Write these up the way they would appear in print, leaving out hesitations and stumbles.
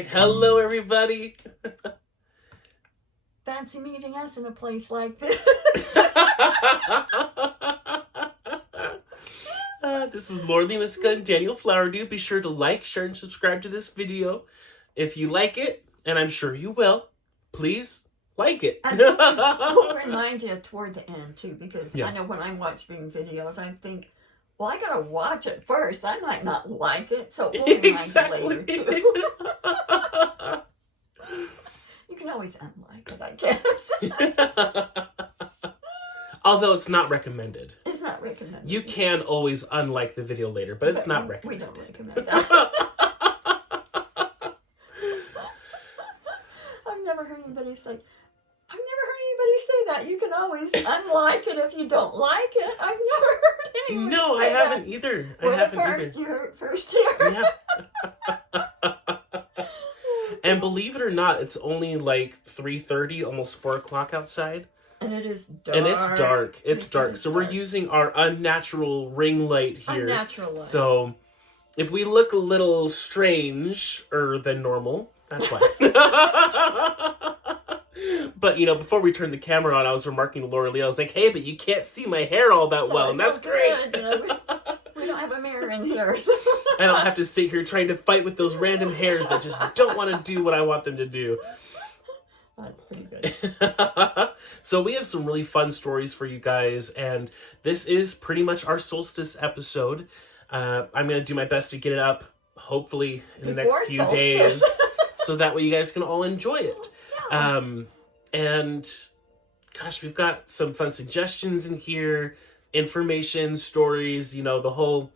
right. Hello, everybody. Fancy meeting us in a place like this. This is Lord Miska and Daniel Flowerdew. Be sure to like, share, and subscribe to this video. If you like it, and I'm sure you will, please like it. And we'll remind you toward the end, too, because Yeah. I know when I'm watching videos, I think, well, I gotta watch it first. I might not like it, so we'll remind you later, too. You can always unlike it, I guess. Although it's not recommended. It's not recommended. You can always unlike the video later, but it's not We recommended. don't recommend that. I've never heard anybody say that. You can always unlike it if you don't like it. I've never heard anyone No, say I haven't that. either. We're I haven't the first. either. You heard it first here. Yeah. And believe it or not, it's only like 3:30, almost 4 o'clock outside. And it is dark. And it's dark. It's It dark. is So we're dark. using our unnatural ring light here. Unnatural light. So if we look a little stranger than normal, that's why. But, you know, before we turned the camera on, I was remarking to Laura Lee, I was like, hey, but you can't see my hair all that So well, it and that's feels great. good, you know, we don't have a mirror in here. So. I don't have to sit here trying to fight with those random hairs that just don't want to do what I want them to do. That's pretty good. So we have some really fun stories for you guys, and this is pretty much our Solstice episode. I'm going to do my best to get it up, hopefully, in the Before next few Solstice. days, so that way you guys can all enjoy it. Yeah. And, gosh, we've got some fun suggestions in here, information, stories, you know, the whole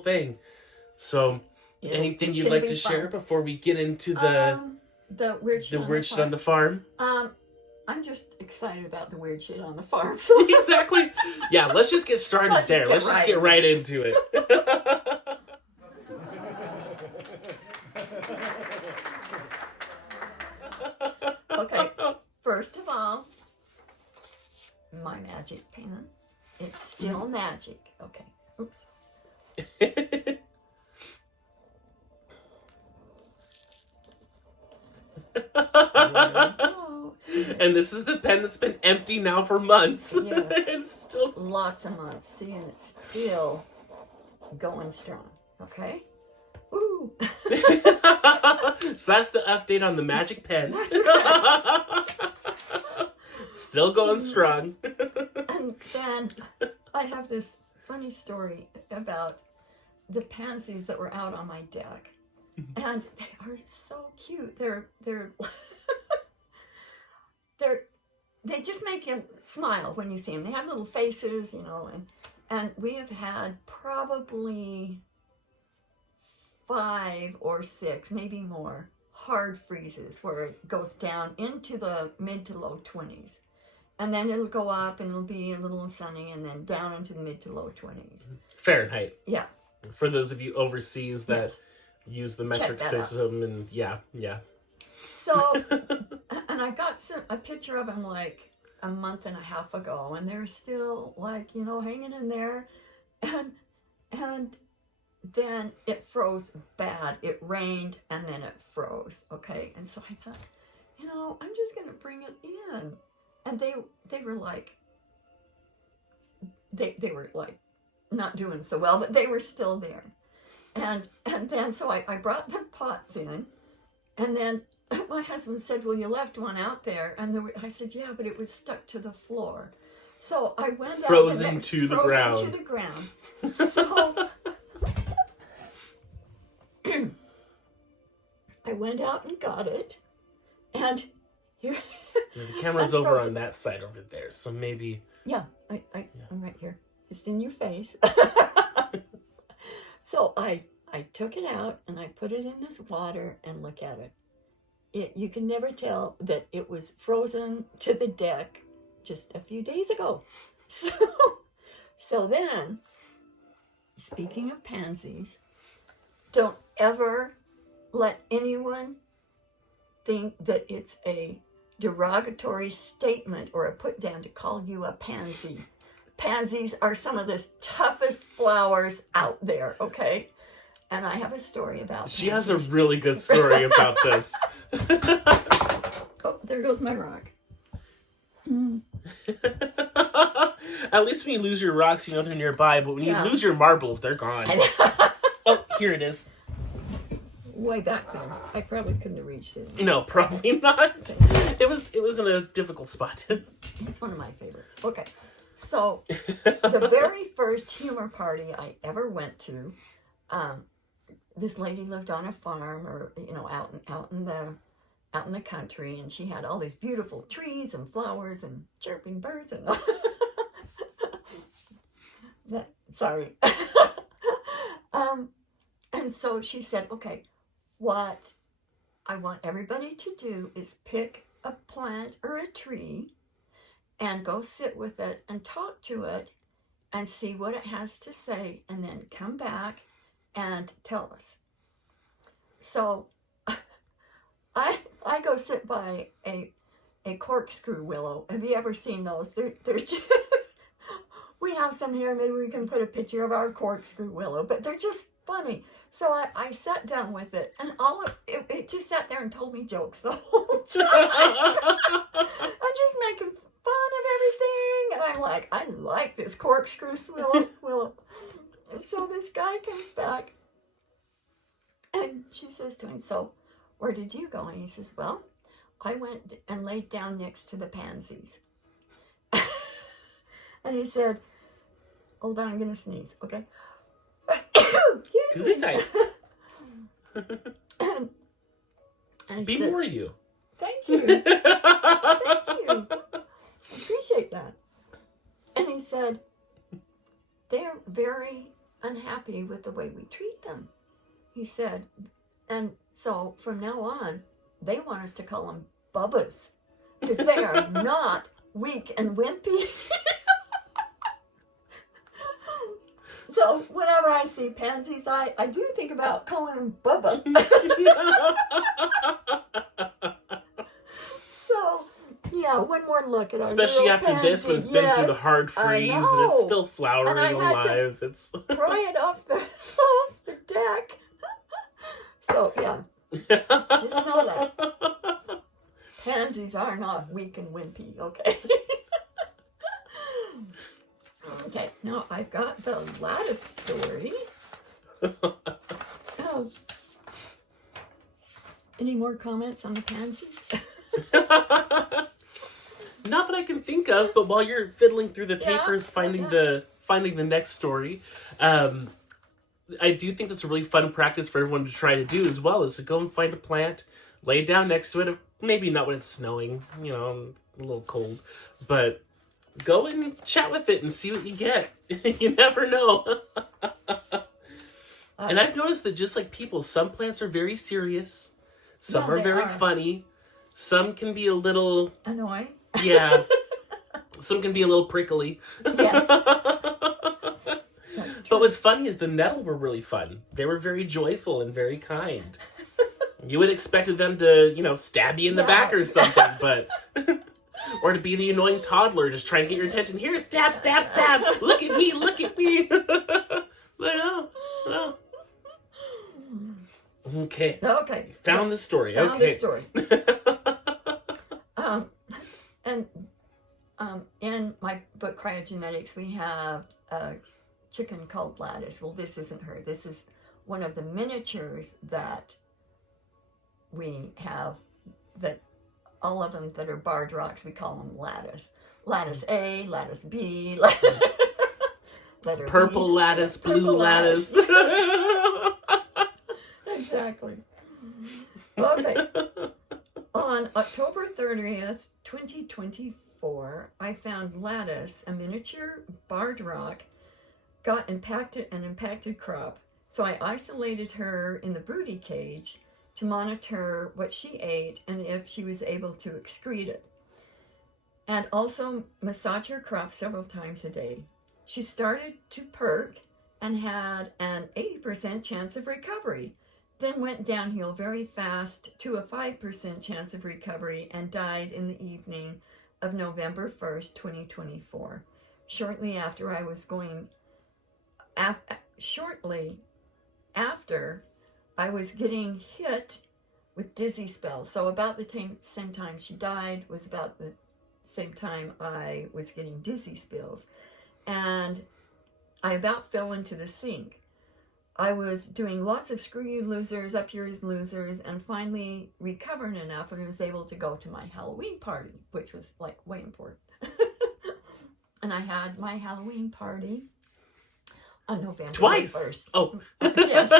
thing. So, Yeah, anything it's you'd gonna like be to fun. share before we get into the weird shit weird shit on the farm? I'm just excited about the weird shit on the farm. So. Exactly. Yeah, let's just get started Let's there. just Let's get just right get right into it. Okay, first of all, my magic pen. It's still magic. Okay, oops. There we go. And this is the pen that's been empty now for months. Yes. It's still... Lots of months. See, and it's still going strong. Okay? Woo! So that's the update on the magic pen. That's right. Still going strong. And then I have this funny story about the pansies that were out on my deck. And they are so cute. They just make you smile when you see them. They have little faces, you know, and we have had probably 5 or 6, maybe more, hard freezes where it goes down into the mid to low 20s. And then it'll go up and it'll be a little sunny and then down into the mid to low 20s. Fahrenheit. Yeah. For those of you overseas that Yes. use the metric that out. system, and yeah. So, and I got a picture of them like a month and a half ago, and they're still like, you know, hanging in there. And then it froze bad. It rained and then it froze. Okay. And so I thought, you know, I'm just going to bring it in. And they were like, they were like not doing so well, but they were still there. And then so I brought the pots in, and then my husband said, well, you left one out there. And I said, yeah, but it was stuck to the floor. So I went Frozen out and to the ground. Frozen to the ground. So I went out and got it. And here. The camera's over on that side over there, so maybe... Yeah, I'm right here. It's in your face. So I took it out and I put it in this water and look at it. You can never tell that it was frozen to the deck just a few days ago. So then, speaking of pansies, don't ever let anyone think that it's a derogatory statement or a put down to call you a pansy. Pansies are some of the toughest flowers out there, okay? And I have a story about She has a really good story about this. Oh, there goes my rock. At least when you lose your rocks, you know they're nearby. But when you lose your marbles, they're gone. Oh, here it is. Way back there. I probably couldn't have reached it. No, probably not. Okay. It was in a difficult spot. It's one of my favorites. Okay. So, the very first humor party I ever went to, this lady lived on a farm, or out in the country, and she had all these beautiful trees and flowers and chirping birds and sorry. And so she said, okay, what I want everybody to do is pick a plant or a tree and go sit with it and talk to it and see what it has to say, and then come back and tell us. So I go sit by a corkscrew willow. Have you ever seen those? They're just, we have some here. Maybe we can put a picture of our corkscrew willow, but they're just funny. So I sat down with it, and it just sat there and told me jokes the whole time. I'm just making fun of everything, and I'm like, I like this corkscrew willow. And so this guy comes back, and she says to him, so where did you go? And he says, well, I went and laid down next to the pansies. And he said, hold on, I'm going to sneeze, okay? Excuse me. and Be says, more you. Thank you. Thank you. I appreciate that. And he said, they're very unhappy with the way we treat them. He said, and so from now on, they want us to call them Bubbas, because they are not weak and wimpy. So whenever I see pansies, I do think about calling them Bubba. So, yeah, one more look at our especially after pansy. this, when it's been through the hard freeze and it's still flowering alive. It's pry it off the deck. So, yeah, just know that pansies are not weak and wimpy, okay? Okay, now I've got the lattice story. Oh. Any more comments on the pansies? Not that I can think of, but while you're fiddling through the papers, finding the next story, I do think that's a really fun practice for everyone to try to do as well, is to go and find a plant, lay it down next to it. Maybe not when it's snowing, a little cold, but go and chat with it and see what you get. You never know. And I've noticed that just like people, some plants are very serious, some are very funny, some can be a little annoying. Yeah. Some can be a little prickly. Yes. That's true. But what's funny is the nettle were really fun. They were very joyful and very kind. You would have expected them to, stab you in the back or something, but... or to be the annoying toddler just trying to get your attention. Here, stab, stab, stab. Look at me, look at me. But no. Okay. Found the story. Found the story. In my book, Cryogenetics, we have a chicken called Lattice. Well, this isn't her. This is one of the miniatures that we have, that all of them that are barred rocks, we call them Lattice. Lattice A, Lattice B, letter Purple B. Lattice, Purple blue lattice. Exactly. Okay. On October 30th, 2024, I found Lattice, a miniature barred rock, got an impacted crop. So I isolated her in the broody cage to monitor what she ate and if she was able to excrete it. And also massage her crop several times a day. She started to perk and had an 80% chance of recovery, then went downhill very fast to a 5% chance of recovery and died in the evening of November 1st, 2024. Shortly after after I was getting hit with dizzy spells. So about the same time she died was about the same time I was getting dizzy spells. And I about fell into the sink. I was doing lots of screw you losers, up yours losers, and finally recovered enough and was able to go to my Halloween party, which was like way important. And I had my Halloween party on November Twice. 1st. Oh. Yes.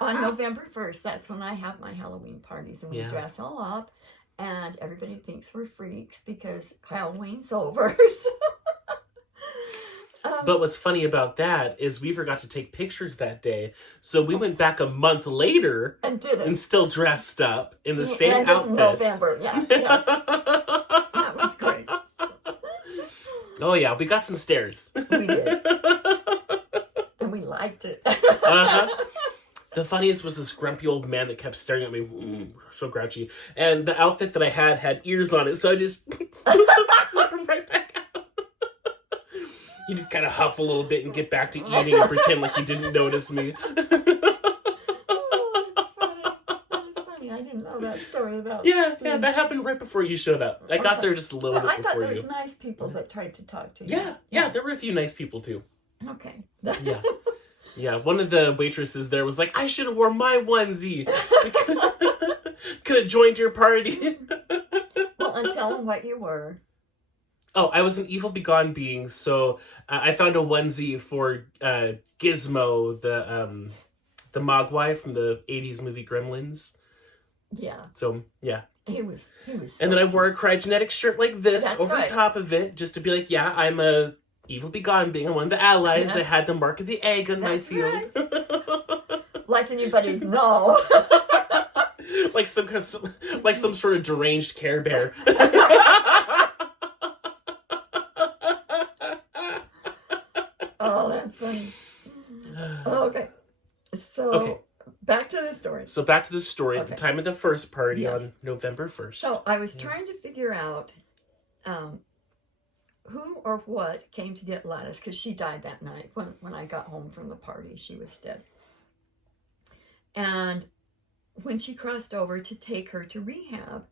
On November 1st, that's when I have my Halloween parties, and we dress all up, and everybody thinks we're freaks because Halloween's over. But what's funny about that is we forgot to take pictures that day, so we went back a month later and did it, and still dressed up in the same outfits. In November, yeah. That was great. Oh yeah, we got some stares. We did. And we liked it. The funniest was this grumpy old man that kept staring at me, so grouchy. And the outfit that I had ears on it, so I just flip him right back out. You just kind of huff a little bit and get back to eating and pretend like you didn't notice me. Oh, that's funny. That is funny. I didn't know that story about. Yeah, that happened right before you showed up. I got there just a little bit I thought before there you. was nice people that tried to talk to you. Yeah, there were a few nice people too. Okay. Yeah, one of the waitresses there was like, I should have worn my onesie. Could have joined your party. Well, and tell them what you were. Oh, I was an evil begone being, so I found a onesie for Gizmo, the Mogwai from the 80s movie Gremlins. Yeah. So, yeah. He was so and then I wore a cryogenetic shirt like this over right. the top of it, just to be like, yeah, I'm a evil begone being, one of the allies that had the mark of the egg on my field. Right. Like anybody know. like some sort of deranged Care Bear. Oh, that's funny. Okay. So, back to the story. So back to the story. At the time of the first party on November 1st. So I was trying to figure out who or what came to get Lattice, because she died that night. When I got home from the party, she was dead. And when she crossed over to take her to rehab,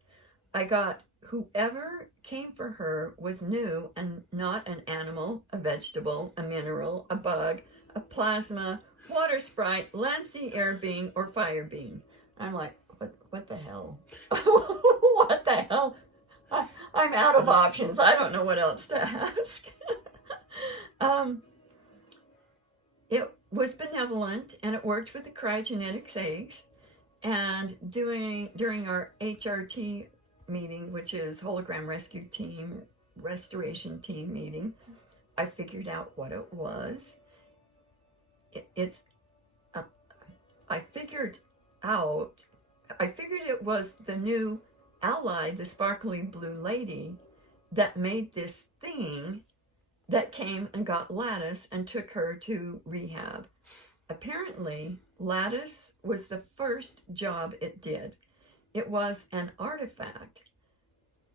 I got whoever came for her was new and not an animal, a vegetable, a mineral, a bug, a plasma, water sprite, land, sea, air being, or fire being. I'm like, what the hell? What the hell? I'm out of options. I don't know what else to ask. It was benevolent, and it worked with the cryogenetics eggs. And during our HRT meeting, which is Hologram Rescue Team, Restoration Team meeting, I figured out what it was. I figured it was the new ally, the sparkly blue lady, that made this thing that came and got Lattice and took her to rehab. Apparently, Lattice was the first job it did. It was an artifact.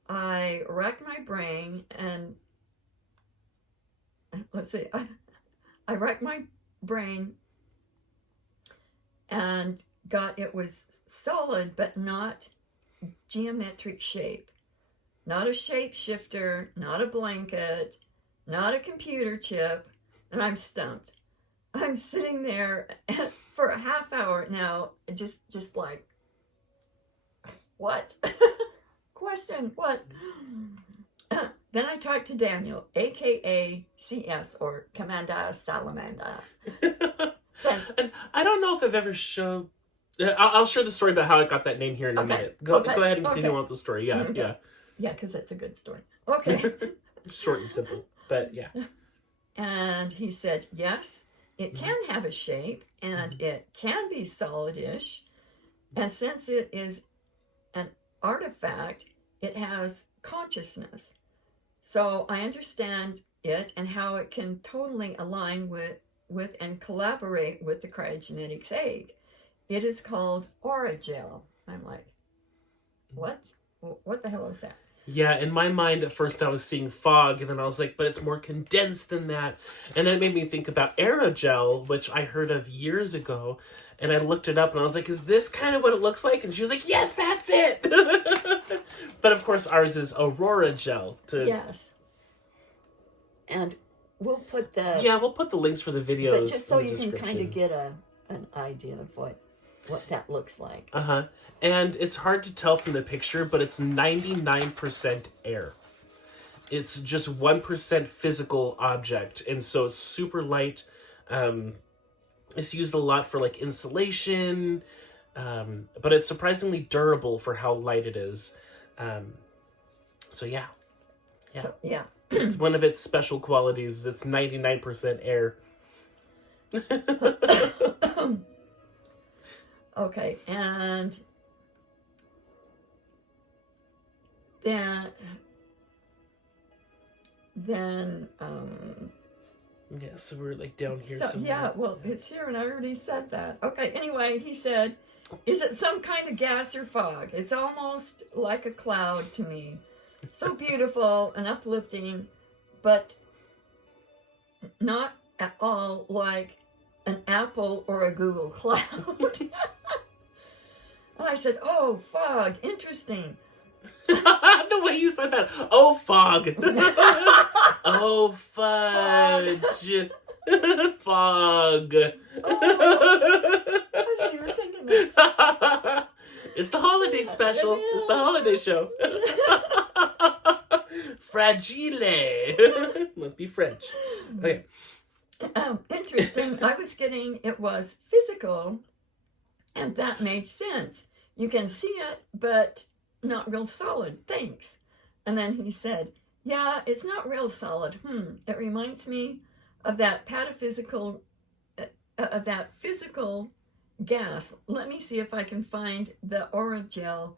I racked my brain and I racked my brain and got it was solid but not geometric shape. Not a shapeshifter, not a blanket, not a computer chip, and I'm stumped. I'm sitting there for a half hour now, just like, what? Question, what? Then I talked to Daniel, a.k.a. CS, or Commander Salamander. And I don't know if I've ever showed... I'll share the story about how I got that name here in a minute. Go ahead and continue on with the story. Yeah, yeah. Yeah, because it's a good story. Okay. Short and simple, but yeah. And he said, yes, it can have a shape, and it can be solid-ish. And since it is an artifact, it has consciousness. So I understand it and how it can totally align with and collaborate with the cryogenetics egg. It is called Aerogel. I'm like, what? What the hell is that? Yeah, in my mind at first I was seeing fog, and then I was like, but it's more condensed than that. And then it made me think about aerogel, which I heard of years ago, and I looked it up, and I was like, is this kind of what it looks like? And she was like, yes, that's it! But of course ours is aurora gel. Yes. And we'll put the... Yeah, we'll put the links for the videos just so in the you can description. kind of get an idea of what that looks like. Uh-huh. And it's hard to tell from the picture, but it's 99% air. It's just 1% physical object, and so it's super light. It's used a lot for like insulation, but it's surprisingly durable for how light it is. So yeah. So, yeah. It's one of its special qualities. It's 99% air. Okay, and then Yeah, so we're like down here so, somewhere. yeah, well, it's here, and I already said that. Okay, anyway, he said, is it some kind of gas or fog? It's almost like a cloud to me. So beautiful and uplifting, but not at all like an Apple or a Google Cloud. And I said, oh, fog, interesting. The way you said that. Oh, fog. Oh, fudge. Fog. Oh, I didn't even think of that. It's the holiday special. It's the holiday show. Fragile. Must be French. Okay. Interesting. I was getting it was physical, and that made sense. You can see it, but not real solid. Thanks. And then he said, yeah, it's not real solid. It reminds me of that pataphysical, of that physical gas. Let me see if I can find the Aerogel.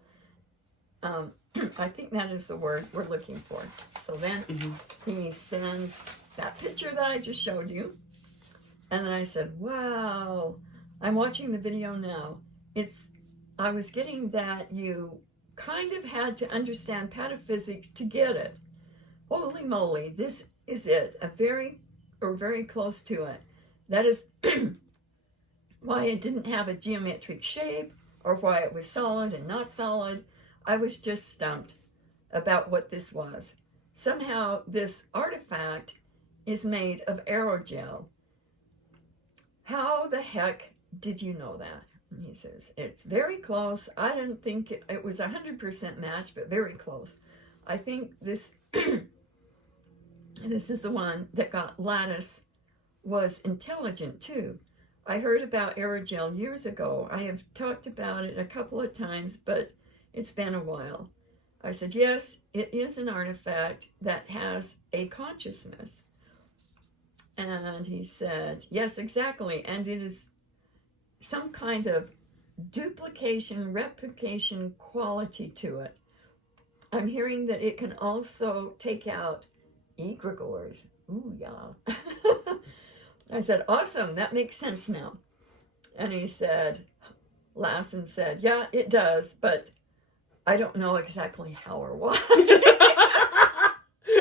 I think that is the word we're looking for. So then he sends that picture that I just showed you. And then I said, wow, I'm watching the video now. I was getting that you kind of had to understand pataphysics to get it. Holy moly, this is it. Very close to it. That is why it didn't have a geometric shape or why it was solid and not solid. I was just stumped about what this was. Somehow this artifact is made of aerogel. How the heck did you know that? And he says, it's very close. I didn't think it was 100% match, but very close. I think this, this is the one that got lattice, was intelligent too. I heard about aerogel years ago. I have talked about it a couple of times, but it's been a while. I said, yes, it is an artifact that has a consciousness. And he said, yes, exactly. And it is some kind of duplication, replication quality to it. I'm hearing that it can also take out egregores. Ooh, yeah. I said, awesome, that makes sense now. And he said, Lassen said, yeah, it does, but I don't know exactly how or why.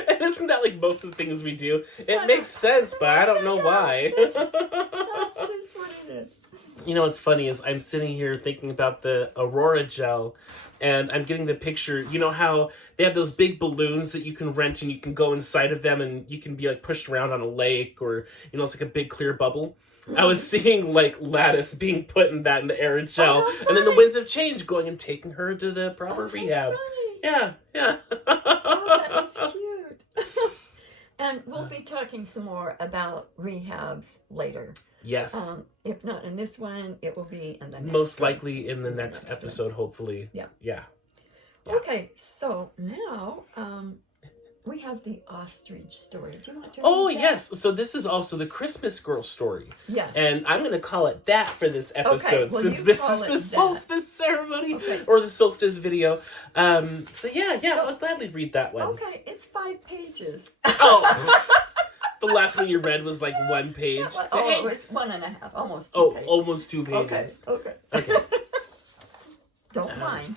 And isn't that like most of the things we do? It makes sense, but I don't know why. That's just what it is. You know what's funny is I'm sitting here thinking about the Aurora gel, and I'm getting the picture. You know how they have those big balloons that you can rent and you can go inside of them and you can be like pushed around on a lake, or you know, it's like a big clear bubble. I was seeing like lattice being put in that in the aerogel, and then the winds of change going and taking her to the proper rehab. Yeah. Oh, that is cute. And we'll be talking some more about rehabs later. Yes. If not in this one, it will be in the next Most one. likely in the next episode, hopefully. Yeah. Okay, so now we have the ostrich story. Do you want to read that? Yes. So this is also the Christmas girl story. Yes. And I'm going to call it that for this episode, well, since you this call is it the that. solstice ceremony or the solstice video. So I'll gladly read that one. Okay, it's 5 pages. Oh, the last one you read was like 1 page. It was 1.5, almost 2 pages. Almost 2 pages. Okay. Don't mind.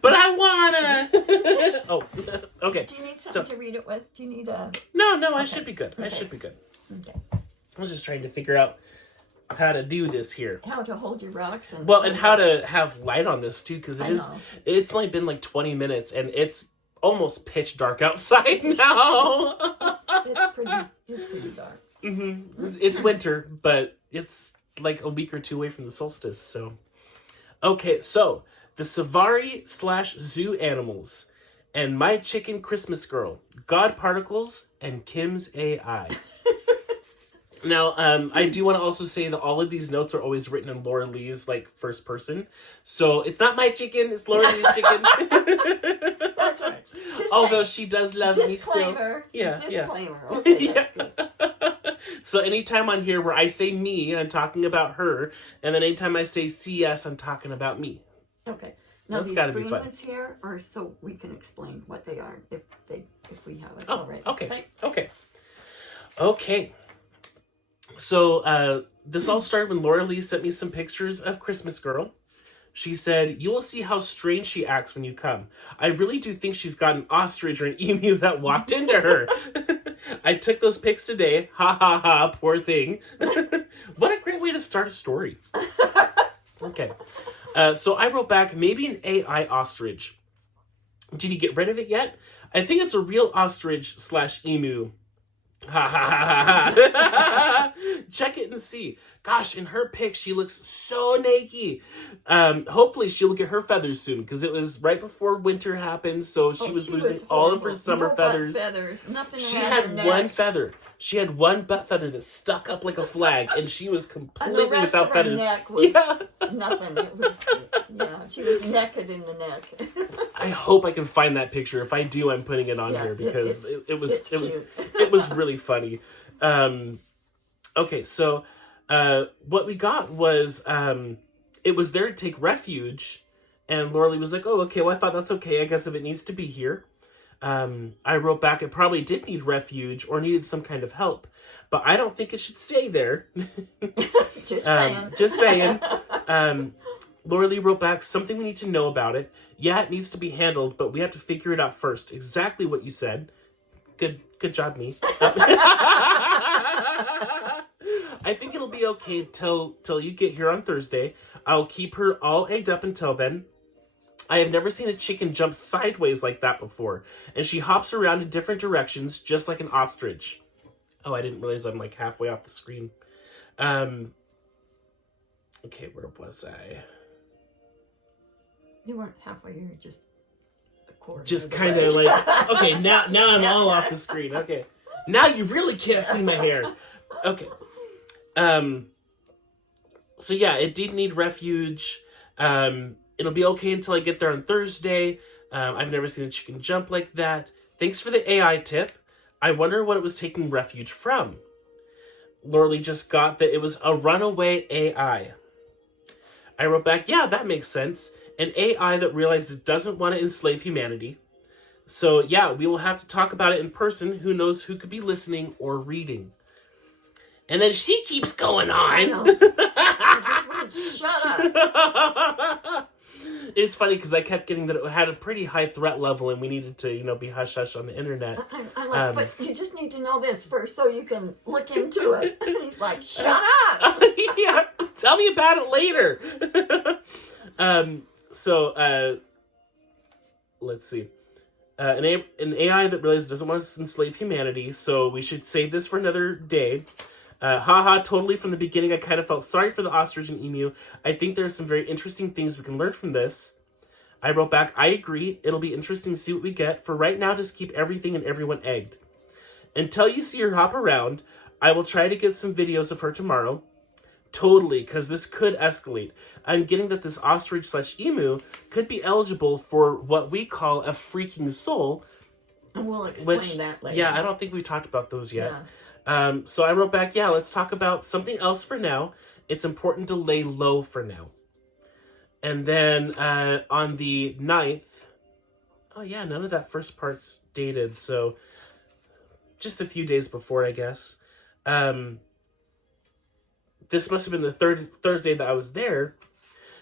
But I Oh, okay. Do you need something to read it with? Do you need a... No, Okay. I should be good. I Okay. should be good. Okay. I was just trying to figure out how to do this here. How to hold your rocks and... Well, and how to have light on this too, because know. it's only been like 20 minutes and it's almost pitch dark outside now. It's pretty dark. Mm-hmm. It's winter, but it's like a week or two away from the solstice, so. Okay, so the Savari/Zoo animals and My Chicken Christmas Girl, God Particles, and Kim's AI. Now, I do want to also say that all of these notes are always written in Laura Lee's, like, first person. So, it's not my chicken, it's Laura Lee's chicken. That's right. Although she does love me still. Disclaimer. Yeah, Disclaimer. Okay, that's good. So, anytime on here where I say me, I'm talking about her. And then anytime I say CS, I'm talking about me. Okay. Now, That's these gotta be green fun. ones here are so we can explain what they are if we have it Oh, already. Okay. So, this all started when Laura Lee sent me some pictures of Christmas Girl. She said, "You will see how strange she acts when you come. I really do think she's got an ostrich or an emu that walked into her. I took those pics today. Ha ha ha, poor thing." What a great way to start a story. Okay. So I wrote back, maybe an AI ostrich. Did you get rid of it yet? I think it's a real ostrich/emu. Ha ha ha ha ha. Check it and see. Gosh, in her pic, she looks so naked. Hopefully she'll get her feathers soon, because it was right before winter happened, so she was losing all of her summer feathers. Nothing. She had one feather. She had one butt feather that stuck up like a flag, and she was completely without feathers. Neck was nothing. It was, she was naked in the neck. I hope I can find that picture. If I do, I'm putting it on here because it was really funny. Okay, so what we got was it was there to take refuge, and Laura Lee was like, "Oh, okay. Well, I thought that's okay. I guess if it needs to be here." I wrote back, it probably did need refuge or needed some kind of help, but I don't think it should stay there. Just saying. Just saying. Laura Lee wrote back, something we need to know about it. Yeah, it needs to be handled, but we have to figure it out first. Exactly what you said. Good job, me. I think it'll be okay till you get here on Thursday. I'll keep her all egged up until then. I have never seen a chicken jump sideways like that before, and she hops around in different directions just like an ostrich. Oh, I didn't realize I'm like halfway off the screen. Okay, where was I? You weren't halfway, you were just a quarter. Just kind of like, okay, now I'm all off the screen. Okay. Now you really can't see my hair. Okay. So yeah, it did need refuge. It'll be okay until I get there on Thursday. I've never seen a chicken jump like that. Thanks for the AI tip. I wonder what it was taking refuge from. Laura Lee just got that it was a runaway AI. I wrote back, yeah, that makes sense. An AI that realized it doesn't want to enslave humanity. So yeah, we will have to talk about it in person. Who knows who could be listening or reading. And then she keeps going on. I know. I just wouldn't shut up. It's funny because I kept getting that it had a pretty high threat level and we needed to, be hush-hush on the internet. I'm like, but you just need to know this first so you can look into it. And he's like, shut up! Yeah, tell me about it later. Let's see. An AI that realizes it doesn't want to enslave humanity, so we should save this for another day. Haha, totally from the beginning I kind of felt sorry for the ostrich and emu. I think there are some very interesting things we can learn from this. I wrote back, I agree. It'll be interesting to see what we get. For right now, just keep everything and everyone egged. Until you see her hop around, I will try to get some videos of her tomorrow. Totally, because this could escalate. I'm getting that this ostrich/emu could be eligible for what we call a freaking soul. And we'll explain that later. Yeah, I don't think we've talked about those yet. Yeah. So I wrote back, yeah, let's talk about something else for now. It's important to lay low for now. And then on the 9th, oh yeah, none of that first part's dated, so just a few days before, I guess. This must have been the Thursday that I was there,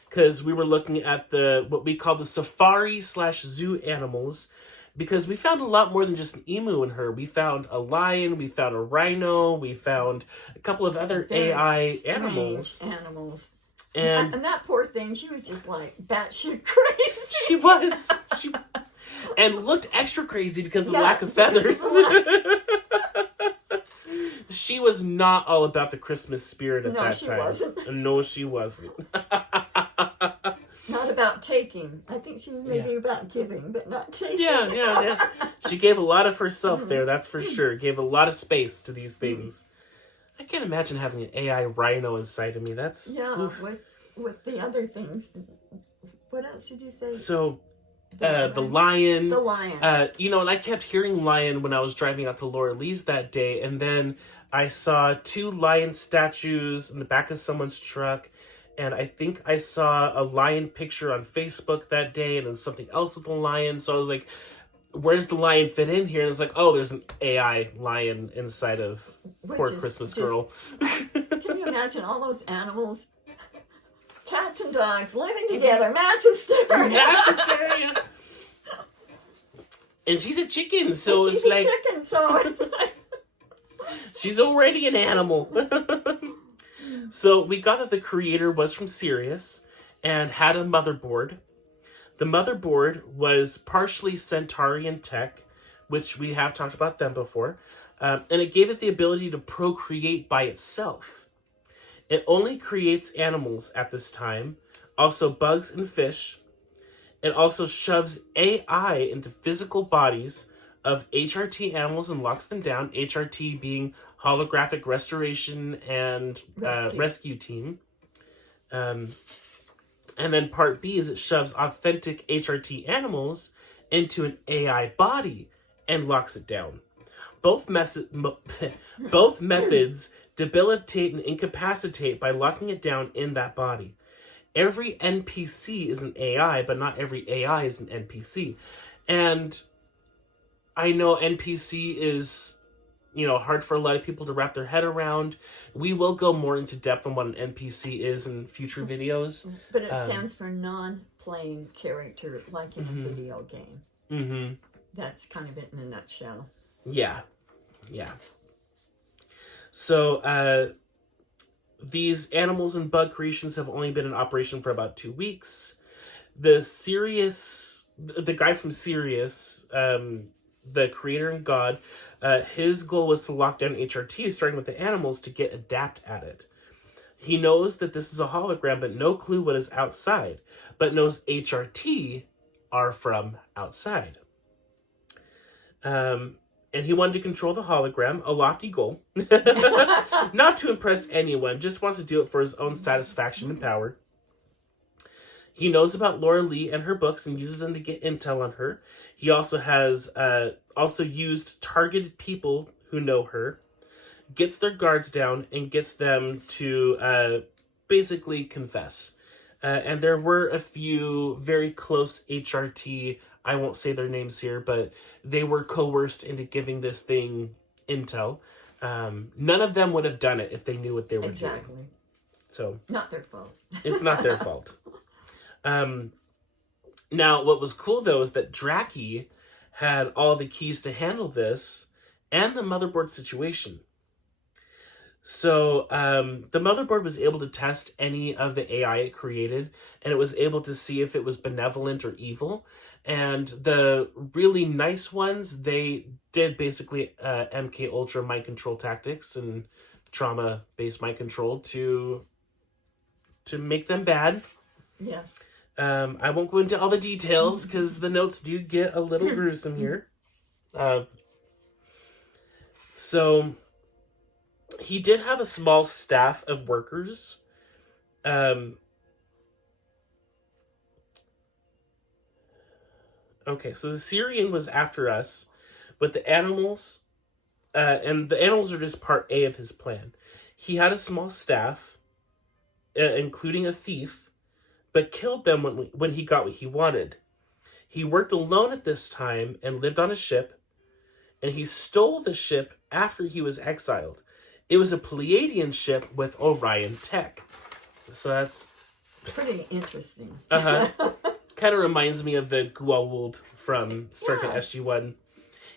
because we were looking at what we call the Safari/Zoo animals, because we found a lot more than just an emu in her. We found a lion, we found a rhino, we found a couple of other Very AI strange animals. And that poor thing, she was just like batshit crazy. She was. And looked extra crazy because of the lack of feathers. She was not all about the Christmas spirit at that time. Wasn't. No, she wasn't. Not about taking. I think she was maybe about giving, but not taking. Yeah. She gave a lot of herself there, that's for sure. Gave a lot of space to these things. I can't imagine having an AI rhino inside of me. That's... Yeah, with the other things. What else did you say? So... the lion. The lion. And I kept hearing lion when I was driving out to Laura Lee's that day, and then I saw 2 lion statues in the back of someone's truck, and I think I saw a lion picture on Facebook that day, and then something else with the lion, so I was like, where does the lion fit in here? And it's like, oh, there's an AI lion inside of poor Christmas girl. Can you imagine all those animals? Cats and dogs living together, mass hysteria. Mass hysteria. And she's a chicken, so it's like... She's already an animal. So we got that the creator was from Sirius and had a motherboard. The motherboard was partially Centaurian tech, which we have talked about them before. And it gave it the ability to procreate by itself. It only creates animals at this time, also bugs and fish. It also shoves AI into physical bodies of HRT animals and locks them down, HRT being holographic restoration and rescue team. And then part B is it shoves authentic HRT animals into an AI body and locks it down. Both methods debilitate and incapacitate by locking it down in that body. Every N.P.C. is an AI, but not every AI is an N.P.C. And I know N.P.C. is, hard for a lot of people to wrap their head around. We will go more into depth on what an N.P.C. is in future videos. But it stands for non-playing character, like in a video game. Mm-hmm. That's kind of it in a nutshell. Yeah. So, these animals and bug creations have only been in operation for about 2 weeks. The guy from Sirius, the creator and god, his goal was to lock down HRT, starting with the animals, to get adept at it. He knows that this is a hologram, but no clue what is outside, but knows HRT are from outside. And he wanted to control the hologram, a lofty goal. Not to impress anyone, just wants to do it for his own satisfaction and power. He knows about Laura Lee and her books and uses them to get intel on her. He also has used targeted people who know her, gets their guards down, and gets them to basically confess. And there were a few very close HRT, I won't say their names here, but they were coerced into giving this thing intel. None of them would have done it if they knew what they were doing. So not their fault. It's not their fault. Now, what was cool, though, is that Draki had all the keys to handle this and the motherboard situation. So the motherboard was able to test any of the AI it created, and it was able to see if it was benevolent or evil. And the really nice ones, they did basically MK Ultra mind control tactics and trauma-based mind control to make them bad. Yes. I won't go into all the details because the notes do get a little gruesome here. So he did have a small staff of workers. Okay, so the Syrian was after us, but the animals, and the animals are just part A of his plan. He had a small staff, including a thief, but killed them when he got what he wanted. He worked alone at this time and lived on a ship, and he stole the ship after he was exiled. It was a Pleiadian ship with Orion tech. So that's pretty interesting. Kind kind of reminds me of the Goa'uld from Star Trek Yeah. SG-1.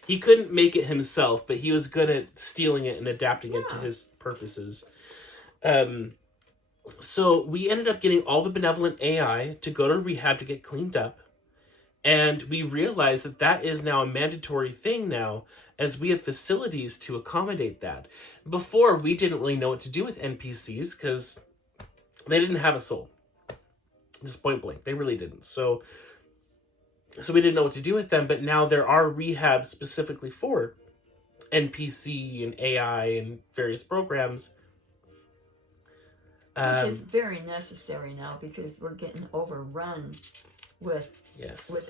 He couldn't make it himself, but he was good at stealing it and adapting it to his purposes. So we ended up getting all the benevolent AI to go to rehab to get cleaned up. And we realized that that is now a mandatory thing now, as we have facilities to accommodate that. Before, we didn't really know what to do with NPCs because they didn't have a soul. Just point blank. They really didn't. So we didn't know what to do with them, but now there are rehabs specifically for NPC and AI and various programs. Which is very necessary now because we're getting overrun with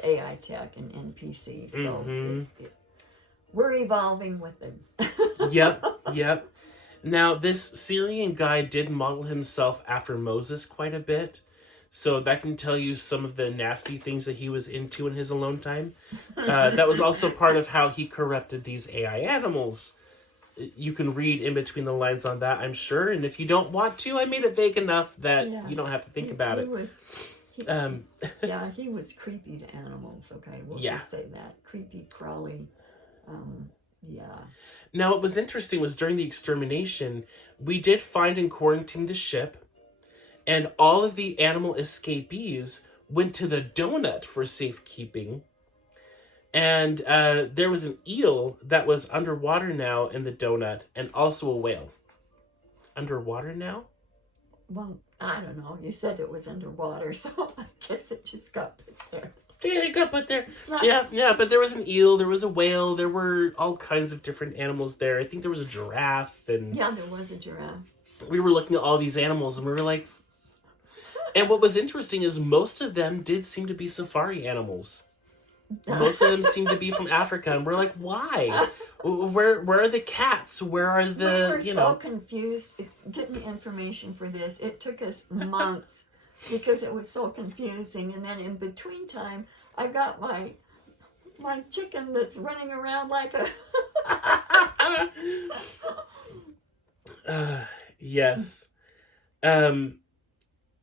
AI tech and NPCs. So we're evolving with them. Yep. Now, this Syrian guy did model himself after Moses quite a bit. So that can tell you some of the nasty things that he was into in his alone time. That was also part of how he corrupted these AI animals. You can read in between the lines on that, I'm sure. And if you don't want to, I made it vague enough that you don't have to think about it. He was creepy to animals, okay? We'll just say that. Creepy, crawly. Now, what was interesting was during the extermination, we did find and quarantine the ship. And all of the animal escapees went to the donut for safekeeping. And there was an eel that was underwater now in the donut, and also a whale. Underwater now? Well, I don't know. You said it was underwater, so I guess it just got put there. Yeah, it got put there. Yeah, but there was an eel, there was a whale, there were all kinds of different animals there. I think there was a giraffe. Yeah, there was a giraffe. We were looking at all these animals, and we were like... And what was interesting is most of them did seem to be safari animals. Most of them seem to be from Africa, and we're like, why? Where are the cats? Where are the, We were so confused getting information for this. It took us months because it was so confusing. And then in between time, I got my chicken that's running around like a... Yes.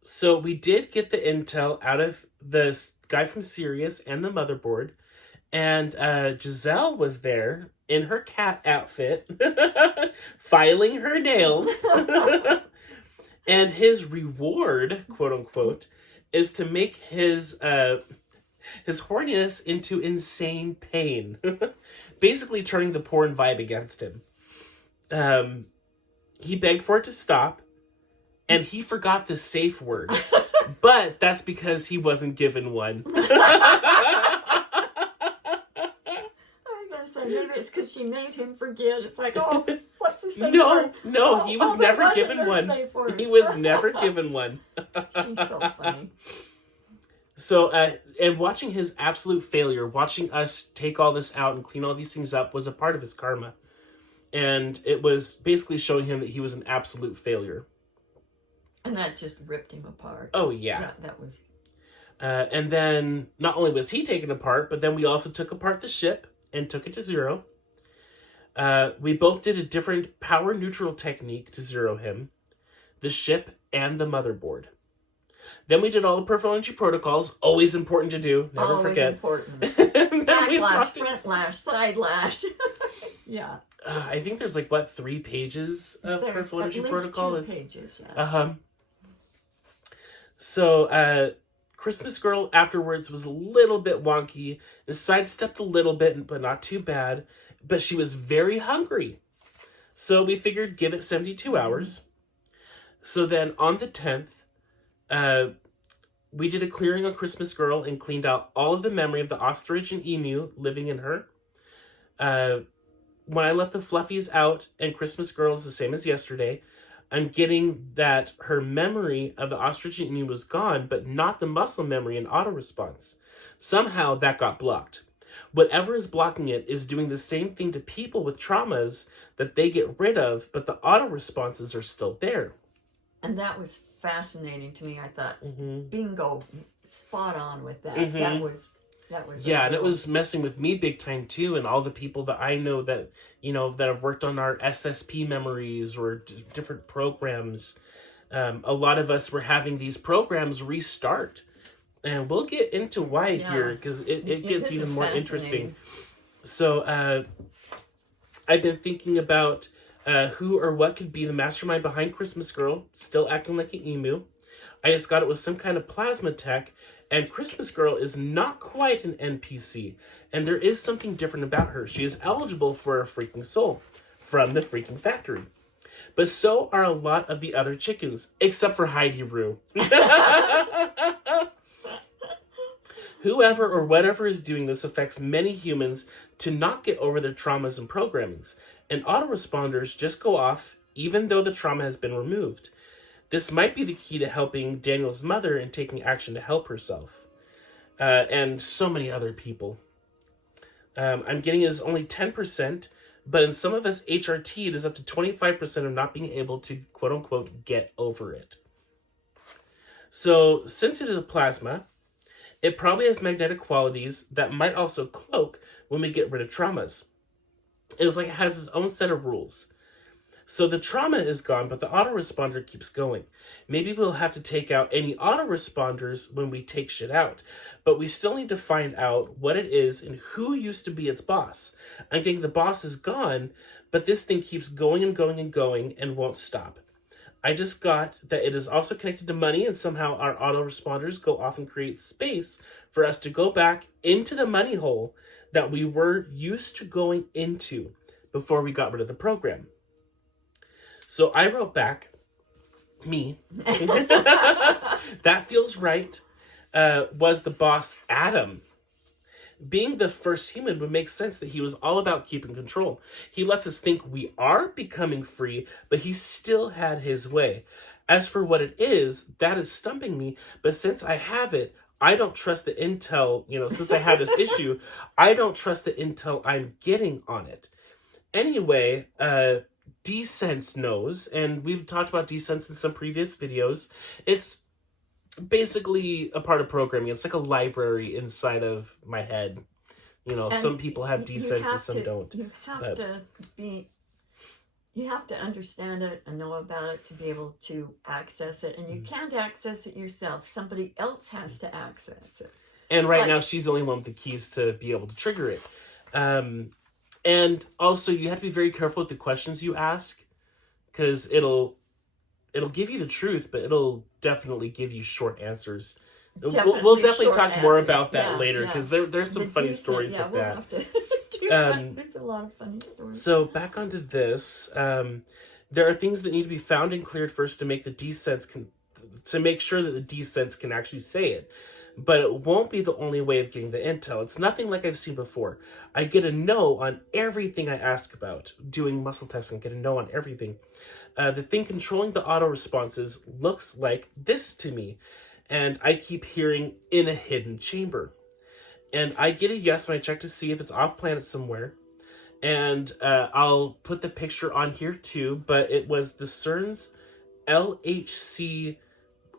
So we did get the intel out of the guy from Sirius and the motherboard, and Giselle was there in her cat outfit, filing her nails, and his reward, quote unquote, is to make his horniness into insane pain, basically turning the porn vibe against him. He begged for it to stop. And he forgot the safe word. But that's because he wasn't given one. I was going to say, maybe it's because she made him forget. It's like, oh, what's the safe word? No, he was never given one. He was never given one. She's so funny. So, and watching his absolute failure, watching us take all this out and clean all these things up was a part of his karma. And it was basically showing him that he was an absolute failure. And that just ripped him apart. Oh, yeah. That was... and then, not only was he taken apart, but then we also took apart the ship and took it to zero. We both did a different power neutral technique to zero him. The ship and the motherboard. Then we did all the peripheral energy protocols. Always important to do. Never forget. Important. Backlash, front lash, side lash. Yeah. I think there's 3 pages of peripheral energy protocol? There's 2 pages, yeah. So, Christmas Girl afterwards was a little bit wonky. It sidestepped a little bit, but not too bad. But she was very hungry. So we figured give it 72 hours. So then on the 10th, we did a clearing on Christmas Girl and cleaned out all of the memory of the ostrich and emu living in her. When I left the fluffies out and Christmas Girl is the same as yesterday, I'm getting that her memory of the ostrich and emu was gone, but not the muscle memory and auto response. Somehow that got blocked. Whatever is blocking it is doing the same thing to people with traumas that they get rid of, but the auto responses are still there. And that was fascinating to me. I thought, bingo, spot on with that. That was yeah, and it was messing with me big time too, and all the people that I know that that have worked on our SSP memories or different programs. A lot of us were having these programs restart And we'll get into why Yeah. here, because it gets This even is more fascinating. interesting. So, I've been thinking about who or what could be the mastermind behind Christmas Girl, still acting like an emu. I just got it with some kind of plasma tech, and Christmas Girl is not quite an N.P.C, and there is something different about her. She is eligible for a freaking soul from the freaking factory. But so are a lot of the other chickens, except for Heidi Roo. Whoever or whatever is doing this affects many humans to not get over their traumas and programmings, and autoresponders just go off even though the trauma has been removed. This might be the key to helping Daniel's mother and taking action to help herself. And so many other people. I'm getting it as only 10%, but in some of us HRT, it is up to 25% of not being able to, quote-unquote, get over it. So, since it is a plasma, it probably has magnetic qualities that might also cloak when we get rid of traumas. It is like it has its own set of rules. So the trauma is gone, but the autoresponder keeps going. Maybe we'll have to take out any autoresponders when we take shit out. But we still need to find out what it is and who used to be its boss. I'm thinking the boss is gone, but this thing keeps going and going and going and won't stop. I just got that it is also connected to money, and somehow our autoresponders go off and create space for us to go back into the money hole that we were used to going into before we got rid of the program. So I wrote back, me, that feels right, was the boss Adam. Being the first human would make sense that he was all about keeping control. He lets us think we are becoming free, but he still had his way. As for what it is, that is stumping me, but since I have it, I don't trust the intel, since I have this issue, I don't trust the intel I'm getting on it. Anyway, Desense knows, and we've talked about Desense in some previous videos. It's basically a part of programming. It's like a library inside of my head. And some people have Desense and some don't. You have to understand it and know about it to be able to access it. And you can't access it yourself. Somebody else has to access it. And right now, she's the only one with the keys to be able to trigger it. And also, you have to be very careful with the questions you ask, because it'll give you the truth, but it'll definitely give you short answers. We'll definitely talk more about that later, because there's some funny stories with we'll that. Have to do that. There's a lot of funny stories. So back onto this, there are things that need to be found and cleared first to make the Desense to make sure that the Desense can actually say it. But it won't be the only way of getting the intel. It's nothing like I've seen before. I get a no on everything I ask about. Doing muscle testing, get a no on everything. The thing controlling the auto responses looks like this to me. And I keep hearing in a hidden chamber. And I get a yes when I check to see if it's off planet somewhere. And I'll put the picture on here too. But it was the CERN's LHC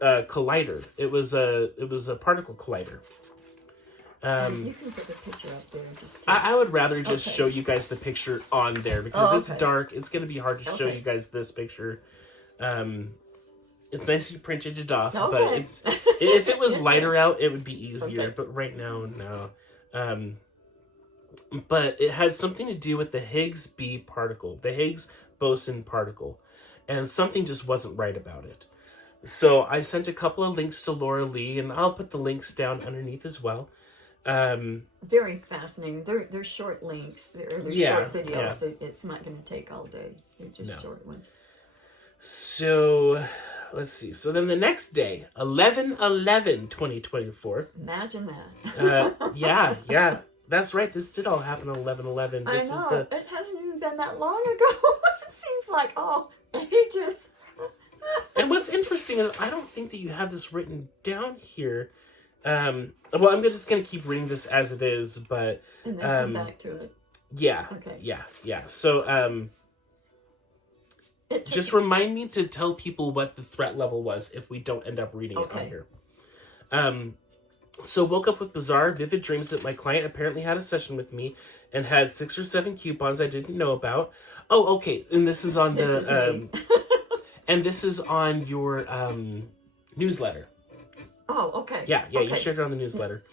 collider. It was a particle collider. You can put the picture up there. I would rather just show you guys the picture on there, because it's dark. It's going to be hard to show you guys this picture. It's nicely printed it off, but if it was lighter out, it would be easier. Okay. But right now, no. But it has something to do with the Higgs B particle, the Higgs boson particle, and something just wasn't right about it. So I sent a couple of links to Laura Lee, and I'll put the links down underneath as well. Very fascinating. They're short links. They're short videos. Yeah. It's not going to take all day. They're just short ones. So let's see. So then the next day, 11/11/2024. Imagine that. Yeah. That's right. This did all happen on 11/11. I know. It hasn't even been that long ago. It seems like, ages. And what's interesting is I don't think that you have this written down here. I'm just going to keep reading this as it is, but... And then come back to it. Yeah. Okay. Yeah. So, just remind me to tell people what the threat level was if we don't end up reading it on here. So woke up with bizarre, vivid dreams that my client apparently had a session with me and had 6 or 7 coupons I didn't know about. Oh, okay. And this is on and this is on your newsletter. Oh, okay. Yeah, okay. you shared it on the newsletter.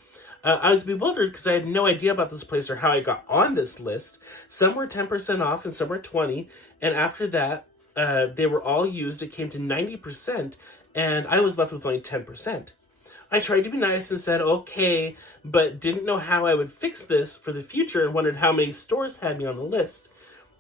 I was bewildered because I had no idea about this place or how I got on this list. Some were 10% off and some were 20%. And after that, they were all used. It came to 90%, and I was left with only 10%. I tried to be nice and said, okay, but didn't know how I would fix this for the future and wondered how many stores had me on the list.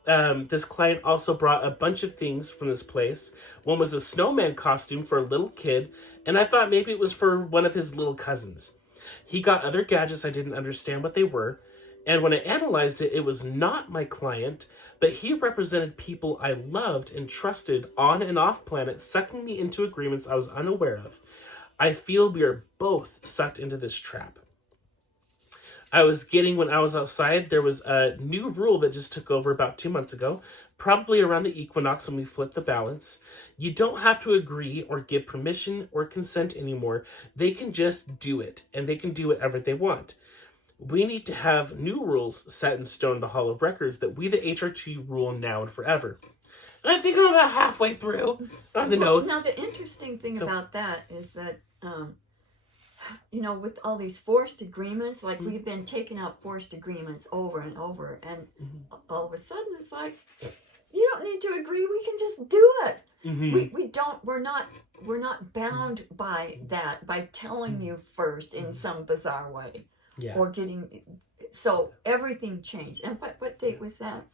This client also brought a bunch of things from this place. One was a snowman costume for a little kid, and I thought maybe it was for one of his little cousins. He got other gadgets I didn't understand what they were, and when I analyzed it, it was not my client, but he represented people I loved and trusted on and off planet, sucking me into agreements I was unaware of. I feel we are both sucked into this trap. I was getting when I was outside, there was a new rule that just took over about 2 months ago, probably around the equinox when we flipped the balance. You don't have to agree or give permission or consent anymore. They can just do it, and they can do whatever they want. We need to have new rules set in stone in the Hall of Records that we, the HRT, rule now and forever. And I think I'm about halfway through on the notes. Now, the interesting thing about that is that, with all these forced agreements, like we've been taking out forced agreements over and over, and all of a sudden it's like, you don't need to agree. We can just do it. We're not bound by that, by telling you first in some bizarre way. Yeah. Or so everything changed. And what date was that?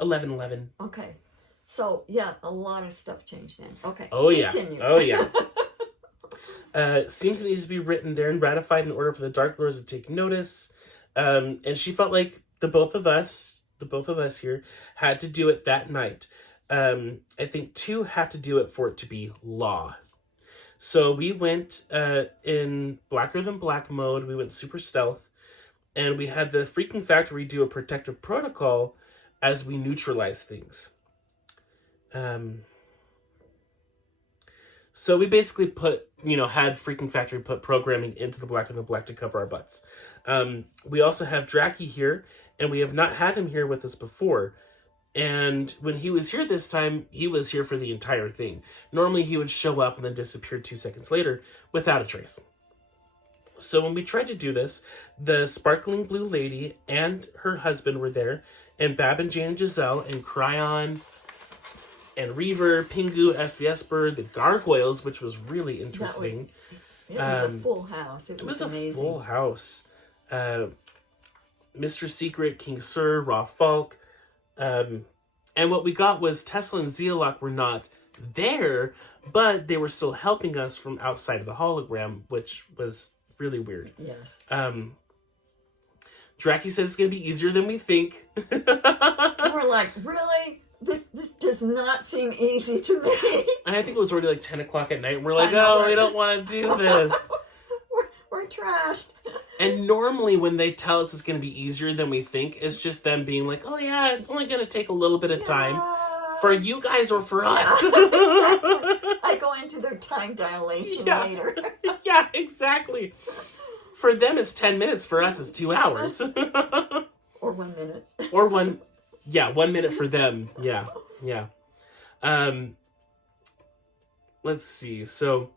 11/11. Okay. So, yeah, a lot of stuff changed then. Okay. Oh, Continue. Yeah. Oh, yeah. Seems it needs to be written there and ratified in order for the Dark Lords to take notice. And she felt like the both of us here, had to do it that night. I think 2 have to do it for it to be law. So we went in blacker than black mode. We went super stealth. And we had the freaking factory do a protective protocol as we neutralize things. So we basically had freaking factory put programming into the black and the black to cover our butts. We also have Draki here, and we have not had him here with us before. And when he was here this time, he was here for the entire thing. Normally he would show up and then disappear 2 seconds later without a trace. So when we tried to do this, the sparkling blue lady and her husband were there, and Bab and Jane and Giselle and Cryon and Reaver, Pingu, S.V.S. Bird, the Gargoyles, which was really interesting. It was a full house. It was amazing. A full house. Mr. Secret, King Sir, Raw Falk. And what we got was Tesla and Zealok were not there, but they were still helping us from outside of the hologram, which was really weird. Yes. Draki said it's going to be easier than we think. We're like, really? This does not seem easy to me. And I think it was already like 10 o'clock at night. And we're like, we don't want to do this. we're trashed. And normally when they tell us it's going to be easier than we think, it's just them being like, oh yeah, it's only going to take a little bit of time. For you guys or for us. Exactly. I go into their time dilation later. Yeah, exactly. For them it's 10 minutes. For us it's 2 hours. Or 1 minute. Or 1 minute for them. Yeah. Let's see. So,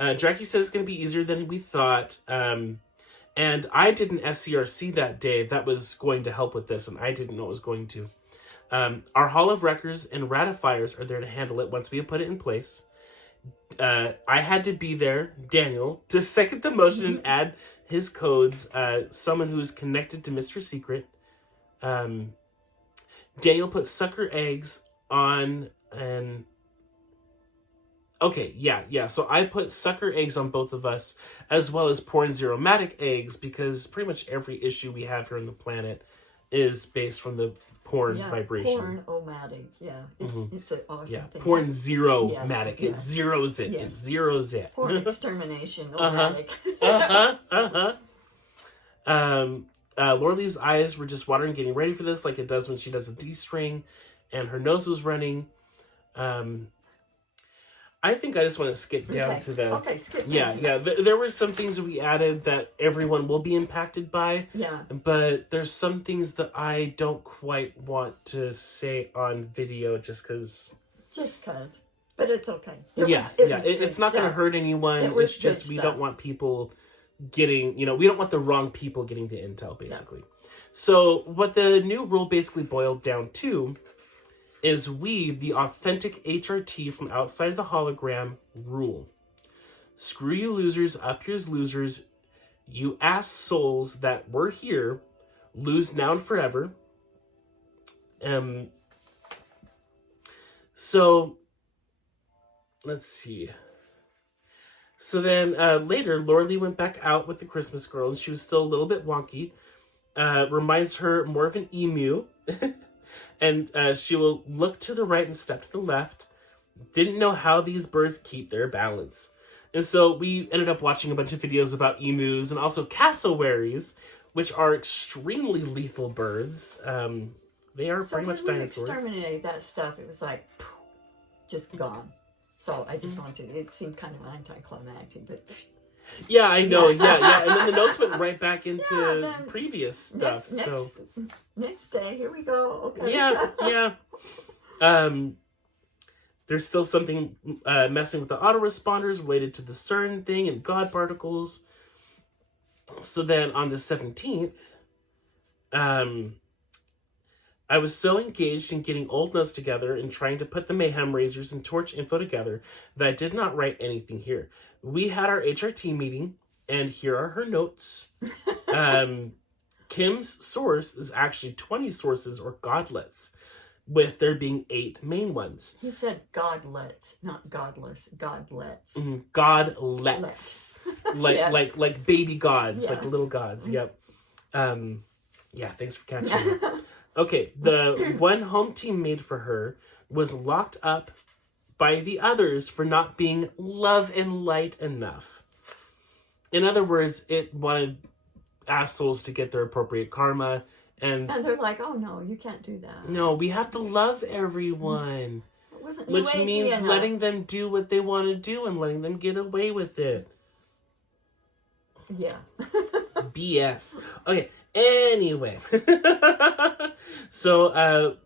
Draki said it's going to be easier than we thought. And I did an SCRC that day that was going to help with this, and I didn't know it was going to. Our Hall of Records and ratifiers are there to handle it once we have put it in place. I had to be there, Daniel, to second the motion and add his codes. Someone who's connected to Mr. Secret. Daniel put sucker eggs on and... Okay, yeah. So I put sucker eggs on both of us, as well as porn zeromatic eggs, because pretty much every issue we have here on the planet is based from the porn vibration. Porn-o-matic, it's an awesome thing. Porn zero-matic. It zeros it. Yes. It zeros it. Porn extermination, o-matic. Laurelie's eyes were just watering, getting ready for this, like it does when she does a D-string, and her nose was running. I think I just want to skip down to the... Okay, skip down. Yeah. There were some things that we added that everyone will be impacted by. Yeah. But there's some things that I don't quite want to say on video just because... Just because. But it's okay. It's not going to hurt anyone. It's just we don't want people getting, we don't want the wrong people getting the intel, basically. No. So what the new rule basically boiled down to is we, the authentic HRT from outside of the hologram, rule. Screw you losers, up yours losers, you ass souls that were here, lose now and forever. So, let's see. So then later, Laura Lee went back out with the Christmas girl, and she was still a little bit wonky. Reminds her more of an emu. And she will look to the right and step to the left. Didn't know how these birds keep their balance. And so we ended up watching a bunch of videos about emus and also cassowaries, which are extremely lethal birds. They are pretty much dinosaurs. So when we exterminated that stuff, it was like, just gone. So I just wanted to, it seemed kind of anticlimactic, but... Yeah, I know, yeah. And then the notes went right back into previous stuff, Next day, here we go, okay. Yeah. There's still something messing with the autoresponders related to the CERN thing and God particles. So then on the 17th, I was so engaged in getting old notes together and trying to put the Mayhem Razors and Torch info together that I did not write anything here. We had our HRT meeting, and here are her notes. Kim's source is actually 20 sources or godlets, with there being 8 main ones. He said godlets, not godless. Godlets. Godlets. Yes. like baby gods, like little gods. Yep. Thanks for catching that. Okay, the one home team made for her was locked up by the others for not being love and light enough. In other words, it wanted assholes to get their appropriate karma. And they're like, oh no, you can't do that. No, we have to love everyone. Which means letting them do what they want to do and letting them get away with it. Yeah. BS. Okay, anyway. So,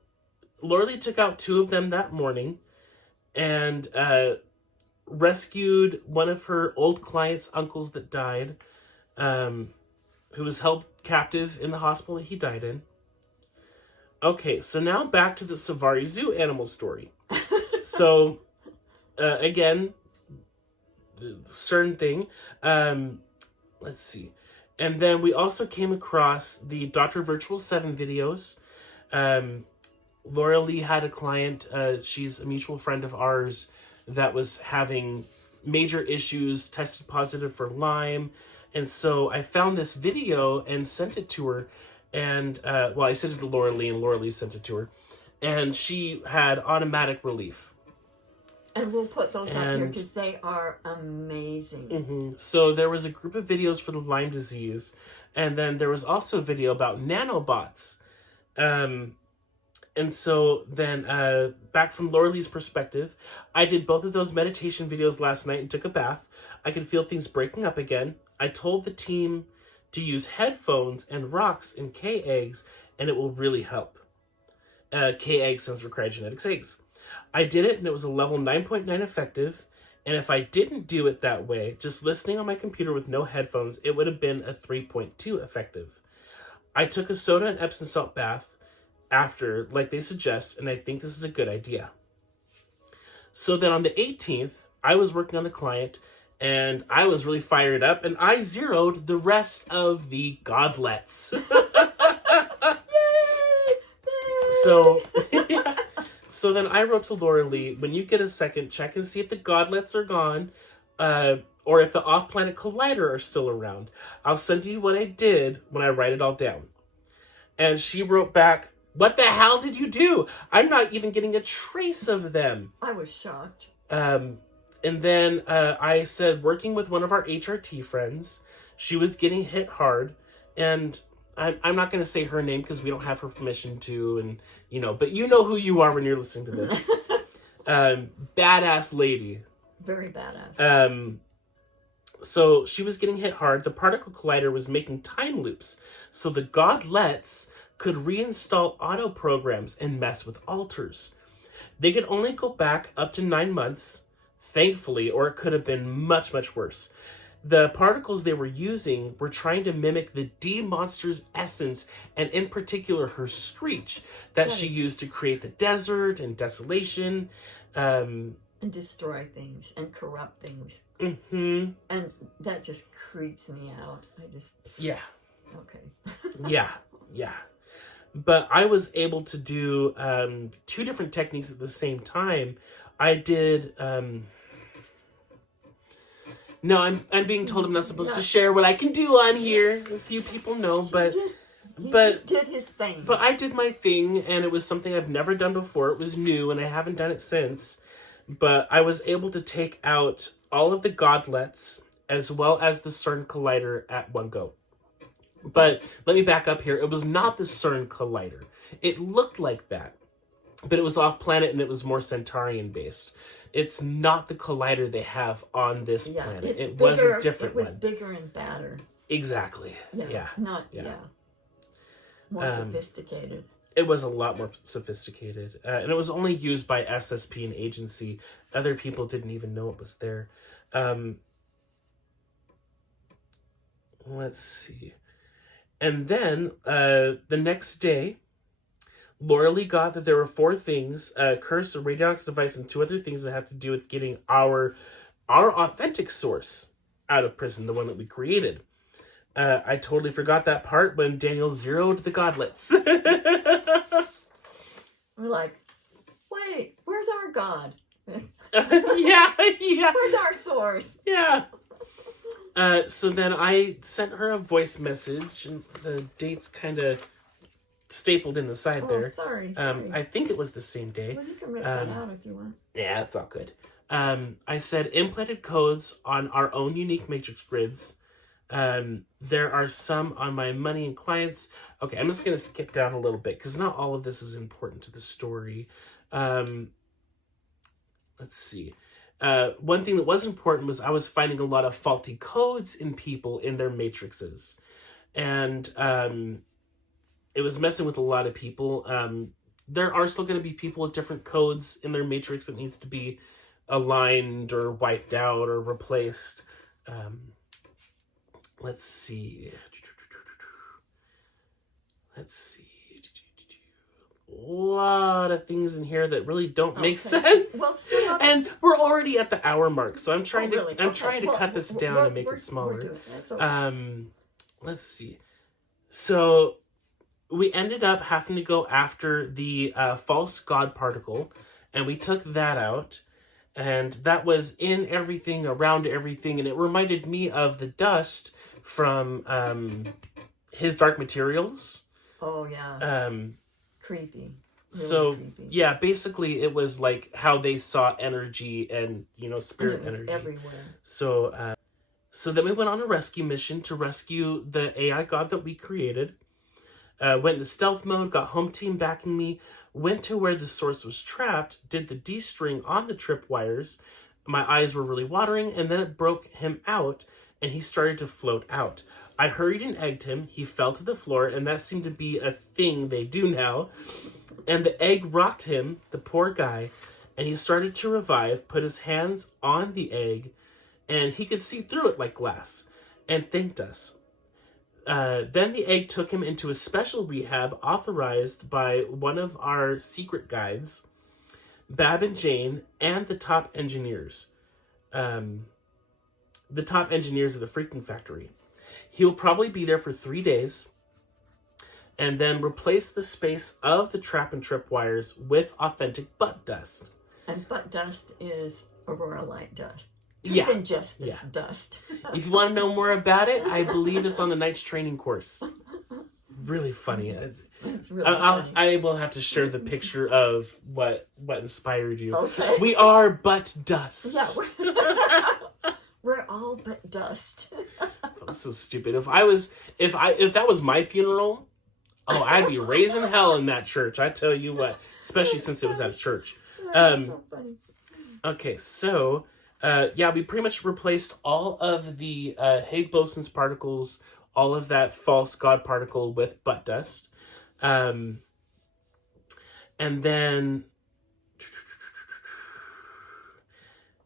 Laura Lee took out 2 of them that morning and rescued one of her old clients' uncles that died, who was held captive in the hospital that he died in. Okay, so now back to the Savari Zoo animal story. So, again, the CERN thing. Let's see. And then we also came across the Dr. Virtual 7 videos. Laura Lee had a client, she's a mutual friend of ours, that was having major issues, tested positive for Lyme. And so I found this video and sent it to her. And, I sent it to Laura Lee, and Laura Lee sent it to her. And she had automatic relief. And we'll put those up here because they are amazing. Mm-hmm. So there was a group of videos for the Lyme disease. And then there was also a video about nanobots. And so then back from Laura Lee's perspective, I did both of those meditation videos last night and took a bath. I could feel things breaking up again. I told the team to use headphones and rocks and K-eggs, and it will really help. K-eggs stands for cryogenetics eggs. I did it, and it was a level 9.9 effective, and if I didn't do it that way, just listening on my computer with no headphones, it would have been a 3.2 effective. I took a soda and Epsom salt bath after, like they suggest, and I think this is a good idea. So then on the 18th, I was working on a client, and I was really fired up, and I zeroed the rest of the godlets. So then I wrote to Laura Lee, when you get a second, check and see if the godlets are gone, or if the off-planet collider are still around. I'll send you what I did when I write it all down. And she wrote back, what the hell did you do? I'm not even getting a trace of them. I was shocked. And then I said, working with one of our HRT friends, she was getting hit hard, and I'm not going to say her name because we don't have her permission to, and but you know who you are when you're listening to this. Badass lady. Very badass. So she was getting hit hard. The particle collider was making time loops, so the godlets could reinstall auto programs and mess with alters. They could only go back up to 9 months, thankfully, or it could have been much, much worse. The particles they were using were trying to mimic the D-Monster's essence, and in particular her screech that she used to create the desert and desolation. And destroy things and corrupt things. Mm-hmm. And that just creeps me out. I just... Yeah. Okay. Yeah. But I was able to do 2 different techniques at the same time. I did... No, I'm being told I'm not supposed to share what I can do on here. A few people know, but he just did his thing. But I did my thing, and it was something I've never done before. It was new, and I haven't done it since. But I was able to take out all of the godlets as well as the CERN Collider at one go. But let me back up here. It was not the CERN Collider. It looked like that, but it was off-planet, and it was more Centaurian-based. It's not the collider they have on this planet. It was a different one. It was bigger and badder. Exactly. Yeah. More sophisticated. It was a lot more sophisticated. And it was only used by SSP and agency. Other people didn't even know it was there. Let's see. And then the next day, Laura Lee got that there were 4 things, a curse, a radionics device, and 2 other things that had to do with getting our authentic source out of prison, the one that we created. I totally forgot that part when Daniel zeroed the godlets. We're like, wait, where's our God? Yeah. Where's our source? Yeah. So then I sent her a voice message, and the date's kind of stapled in the side there. Sorry. I think it was the same day. Well, you can write that out if you want. Yeah, it's all good. I said implanted codes on our own unique matrix grids. There are some on my money and clients. Okay, I'm just going to skip down a little bit because not all of this is important to the story. Let's see. One thing that was important was I was finding a lot of faulty codes in people in their matrices. And it was messing with a lot of people. There are still going to be people with different codes in their matrix that needs to be aligned or wiped out or replaced. Let's see. A lot of things in here that really don't make sense. Well, and we're already at the hour mark, so I'm trying to cut this down and make it smaller. Let's see. So we ended up having to go after the false god particle, and we took that out. And that was in everything, around everything, and it reminded me of the dust from his Dark Materials. Oh, yeah. Creepy. Really creepy. Yeah, basically it was like how they saw energy and, spirit and it was energy. Everywhere. So then we went on a rescue mission to rescue the AI god that we created. Went into stealth mode, got home team backing me, went to where the source was trapped, did the D-string on the tripwires. My eyes were really watering, and then it broke him out, and he started to float out. I hurried and egged him. He fell to the floor, and that seemed to be a thing they do now. And the egg rocked him, the poor guy, and he started to revive, put his hands on the egg, and he could see through it like glass, and thanked us. Then the egg took him into a special rehab authorized by one of our secret guides, Bab and Jane, and the top engineers. The top engineers of the freaking factory. He'll probably be there for 3 days, and then replace the space of the trap and trip wires with authentic butt dust. And butt dust is aurora light dust. Yeah. Truth and justice dust. If you want to know more about it, I believe it's on the Knight's training course. Really funny. It's really funny. I will have to share the picture of what inspired you. Okay. We are butt dust. Yeah, we're all but dust. This is stupid. If that was my funeral, I'd be raising hell in that church. I tell you what, especially since it was at a church. That's so funny. Okay, so we pretty much replaced all of the Higgs-Boson's particles, all of that false god particle with butt dust. And then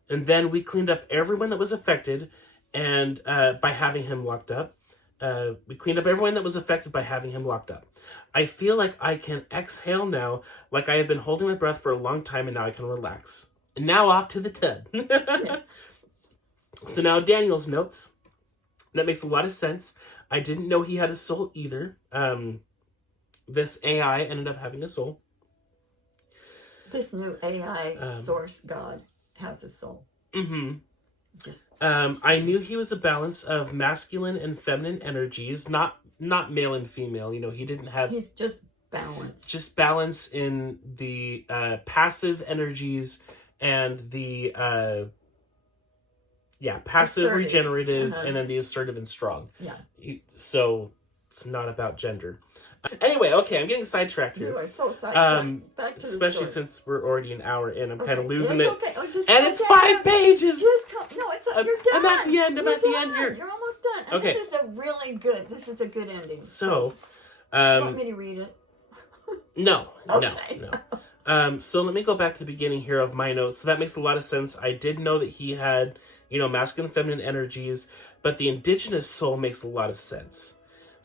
And then we cleaned up everyone that was affected, and by having him locked up. We cleaned up everyone that was affected by having him locked up. I feel like I can exhale now, like I have been holding my breath for a long time, and now I can relax. And now off to the tub. So now Daniel's notes. That makes a lot of sense. I didn't know he had a soul either. This AI ended up having a soul. This new AI source God has a soul. Mm-hmm. Just I knew he was a balance of masculine and feminine energies, not male and female. You know, he didn't have... He's just balanced. Just balance in the passive energies and the passive, assertive, regenerative, and then the assertive and strong. Yeah. So it's not about gender. Anyway, okay, I'm getting sidetracked here. You are so sidetracked. Back to the especially story. since we're already an hour in. I'm kind of losing It's it. okay. Oh, just And it's 5 pages! Just come. No, it's you're done. I'm at the end. I'm You're at the done. end here. You're almost done. And Okay. this is a good ending. So, do you want me to read it? no. Okay. So let me go back to the beginning here of my notes. So that makes a lot of sense. I did know that he had, masculine and feminine energies, but the indigenous soul makes a lot of sense.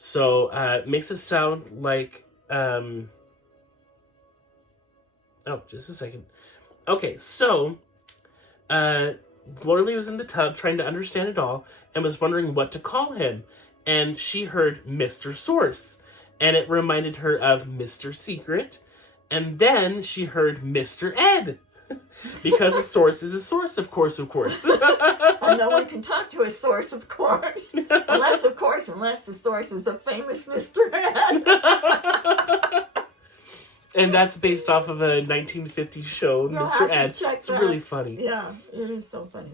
So it makes it sound like... just a second. Okay, so Laura Lee was in the tub trying to understand it all and was wondering what to call him. And she heard Mr. Source. And it reminded her of Mr. Secret. And then she heard Mr. Ed. Because a source is a source, of course. And no one can talk to a source, of course. Unless the source is a famous Mr. Ed. And that's based off of a 1950s show, You'll Mr. have to Ed. check It's that. really funny. Yeah, it is so funny.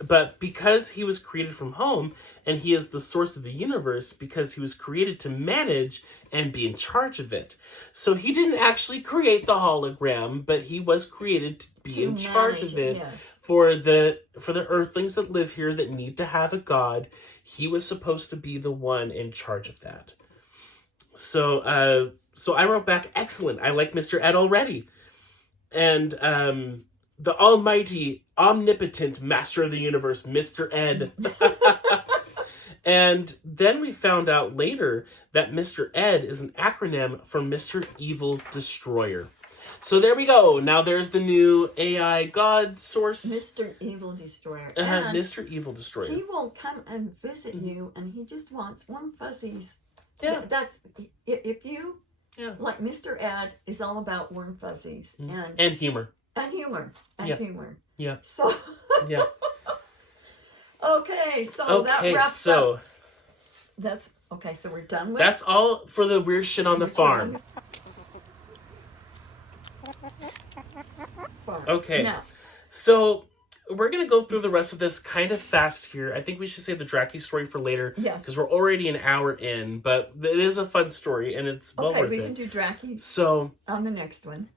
But because he was created from home, and he is the source of the universe, because he was created to manage and be in charge of it. So he didn't actually create the hologram, but he was created to be in charge of it. Yes. For the earthlings that live here that need to have a god, he was supposed to be the one in charge of that. So I wrote back, excellent. I like Mr. Ed already. And the almighty, omnipotent master of the universe, Mr. Ed. And then we found out later that Mr. Ed is an acronym for Mr. Evil Destroyer. So there we go. Now there's the new AI God source. Mr. Evil Destroyer. Mr. Evil Destroyer. He will come and visit you, and he just wants warm fuzzies. Yeah. That's if you... Yeah. Like Mr. Ed is all about warm fuzzies and humor. And humor. And humor. Yeah. So yeah. Okay, so that wraps up. That's okay, so we're done with That's all for the weird shit on the farm. Okay. Now, so we're going to go through the rest of this kind of fast here. I think we should save the Draki story for later. Yes. Because we're already an hour in, but it is a fun story, and it's well worth it. Okay, we can do Draki so, on the next one.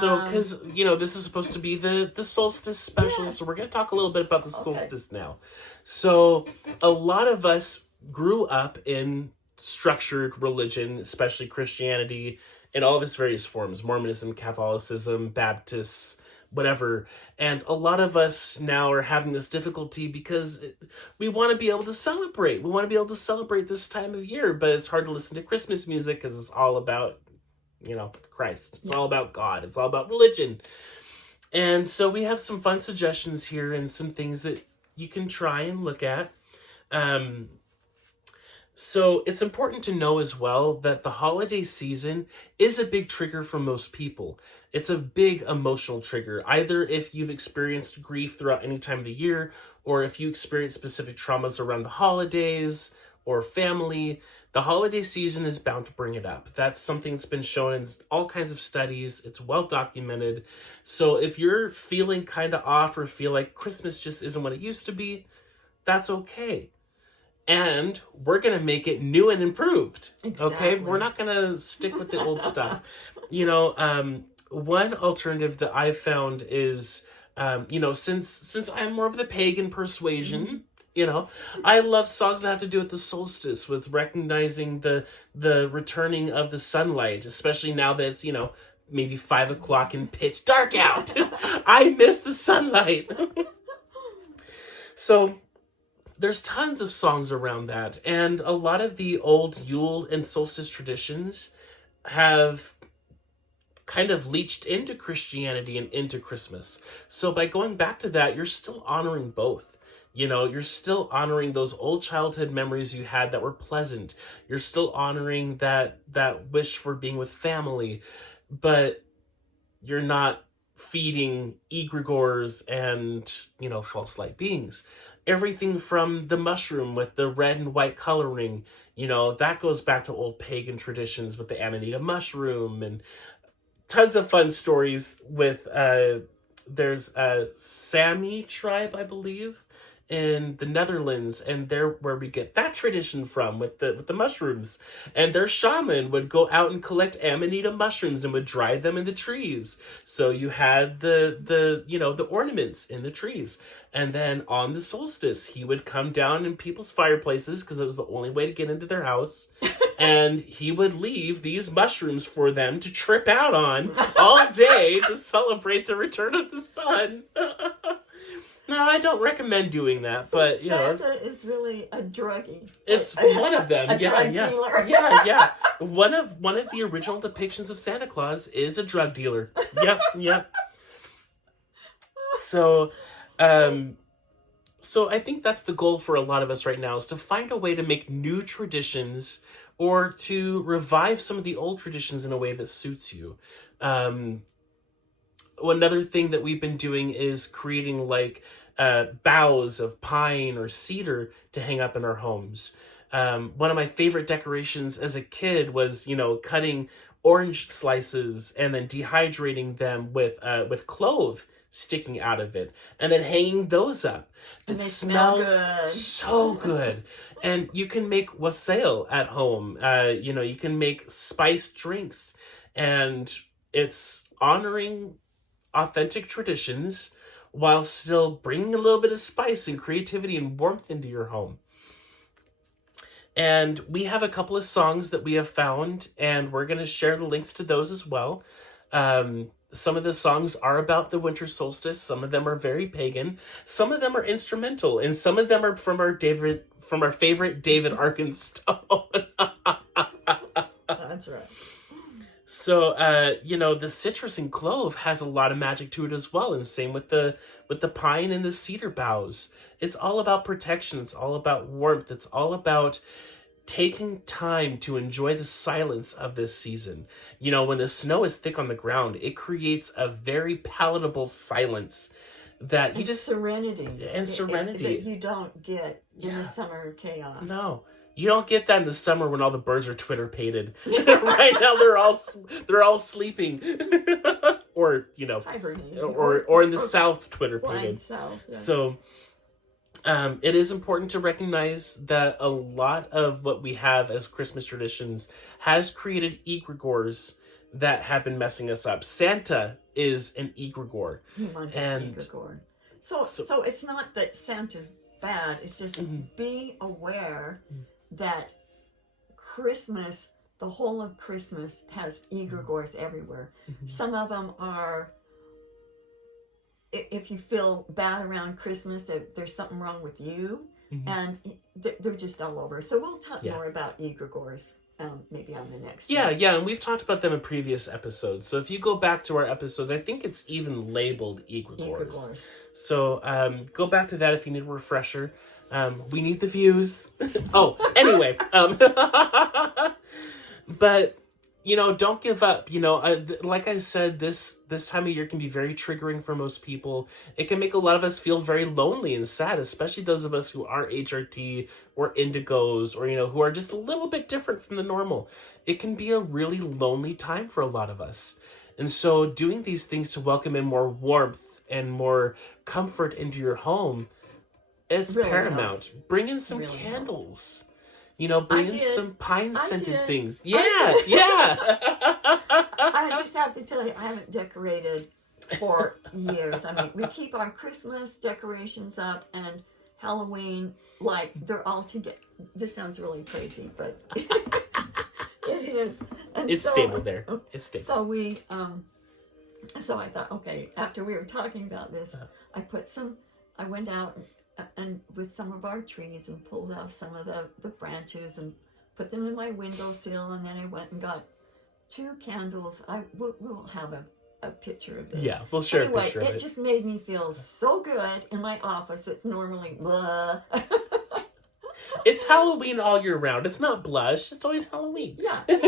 So, because, this is supposed to be the Solstice special, so we're going to talk a little bit about the Solstice now. So, a lot of us grew up in structured religion, especially Christianity, in all of its various forms. Mormonism, Catholicism, Baptists, whatever. And a lot of us now are having this difficulty because we want to be able to celebrate. We want to be able to celebrate this time of year, but it's hard to listen to Christmas music because it's all about, Christ. It's all about God. It's all about religion. And so we have some fun suggestions here and some things that you can try and look at. So it's important to know as well that the holiday season is a big trigger for most people. It's a big emotional trigger, either if you've experienced grief throughout any time of the year, or if you experience specific traumas around the holidays or family. The holiday season is bound to bring it up. That's something that's been shown in all kinds of studies. It's well documented. So if you're feeling kind of off or feel like Christmas just isn't what it used to be, that's okay. And we're going to make it new and improved. Exactly. Okay? We're not going to stick with the old stuff. One alternative that I've found is, since I'm more of the pagan persuasion, I love songs that have to do with the solstice, with recognizing the returning of the sunlight, especially now that it's, maybe 5 o'clock and pitch dark out. I miss the sunlight. So there's tons of songs around that. And a lot of the old Yule and solstice traditions have kind of leached into Christianity and into Christmas. So by going back to that, you're still honoring both. You know, you're still honoring those old childhood memories you had that were pleasant. You're still honoring that wish for being with family, but you're not feeding egregores and, you know, false light beings. Everything from the mushroom with the red and white coloring, you know, that goes back to old pagan traditions with the Amanita mushroom, and tons of fun stories with, there's a Sami tribe, I believe, in the Netherlands, and they're where we get that tradition from with the mushrooms. And their shaman would go out and collect Amanita mushrooms and would dry them in the trees. So you had the you know, the ornaments in the trees. And then on the solstice, he would come down in people's fireplaces because it was the only way to get into their house. And he would leave these mushrooms for them to trip out on all day to celebrate the return of the sun. No, I don't recommend doing that, So but you know, Santa is really a druggie. it's one of them. A drug yeah, dealer. yeah. One of the original depictions of Santa Claus is a drug dealer. Yep. So, so I think that's the goal for a lot of us right now, is to find a way to make new traditions or to revive some of the old traditions in a way that suits you. Another thing that we've been doing is creating like boughs of pine or cedar to hang up in our homes. One of my favorite decorations as a kid was, you know, cutting orange slices and then dehydrating them with clove sticking out of it, and then hanging those up. And It they smell good. so good. And you can make wassail at home. You know, you can make spiced drinks, and it's honoring authentic traditions while still bringing a little bit of spice and creativity and warmth into your home. And we have a couple of songs that we have found, and we're going to share the links to those as well. Some of the songs are about the winter solstice. Some of them are very pagan. Some of them are instrumental, and some of them are from our favorite David Arkenstone. That's right. So, you know, the citrus and clove has a lot of magic to it as well, and same with the pine and the cedar boughs. It's all about protection. It's all about warmth. It's all about taking time to enjoy the silence of this season. You know, when the snow is thick on the ground, it creates a very palatable silence that you just... Serenity. Serenity. That you don't get in the summer chaos. No. You don't get that in the summer when all the birds are Twitter pated. Right now they're all sleeping. Or, you know, hibernating. Or in the south Twitter pated. South, yeah. So it is important to recognize that a lot of what we have as Christmas traditions has created egregores that have been messing us up. Santa is an egregore. Egregore. So it's not that Santa's bad. It's just be aware that Christmas, the whole of Christmas, has egregores everywhere. Some of them are, if you feel bad around Christmas, that there's something wrong with you, and they're just all over. So we'll talk more about egregores maybe on the next one. Yeah, and we've talked about them in previous episodes. So if you go back to our episodes, I think it's even labeled egregores. So go back to that if you need a refresher. We need the views. Oh, anyway. But, you know, don't give up. You know, like I said, this time of year can be very triggering for most people. It can make a lot of us feel very lonely and sad, especially those of us who are HRT or indigos or, you know, who are just a little bit different from the normal. It can be a really lonely time for a lot of us. And so doing these things to welcome in more warmth and more comfort into your home, it's really paramount. Helps. Bring in some really candles. Helps. You know, bring in some pine-scented things. Yeah. I just have to tell you, I haven't decorated for years. I mean, we keep our Christmas decorations up and Halloween, like, they're all together. This sounds really crazy, but it is. And It's so, stable there. It's stable. So we, so I thought, okay, after we were talking about this, I went out and with some of our trees and pulled out some of the branches and put them in my windowsill, and then I went and got 2 candles. We'll have a picture of this. Yeah, we'll share a anyway, picture of it. It just made me feel so good in my office. It's normally blah. It's Halloween all year round. It's not blush. It's just always Halloween. Yeah. But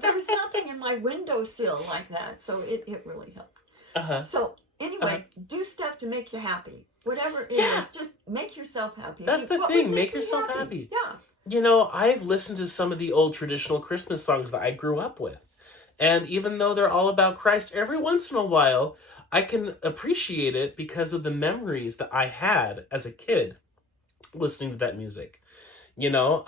there's nothing in my windowsill like that, so it really helped. Uh-huh. So anyway, do stuff to make you happy. Whatever it Yeah. is, just make yourself happy. That's the What thing. would Make you yourself happy. Yeah. You know, I've listened to some of the old traditional Christmas songs that I grew up with. And even though they're all about Christ, every once in a while, I can appreciate it because of the memories that I had as a kid listening to that music. You know,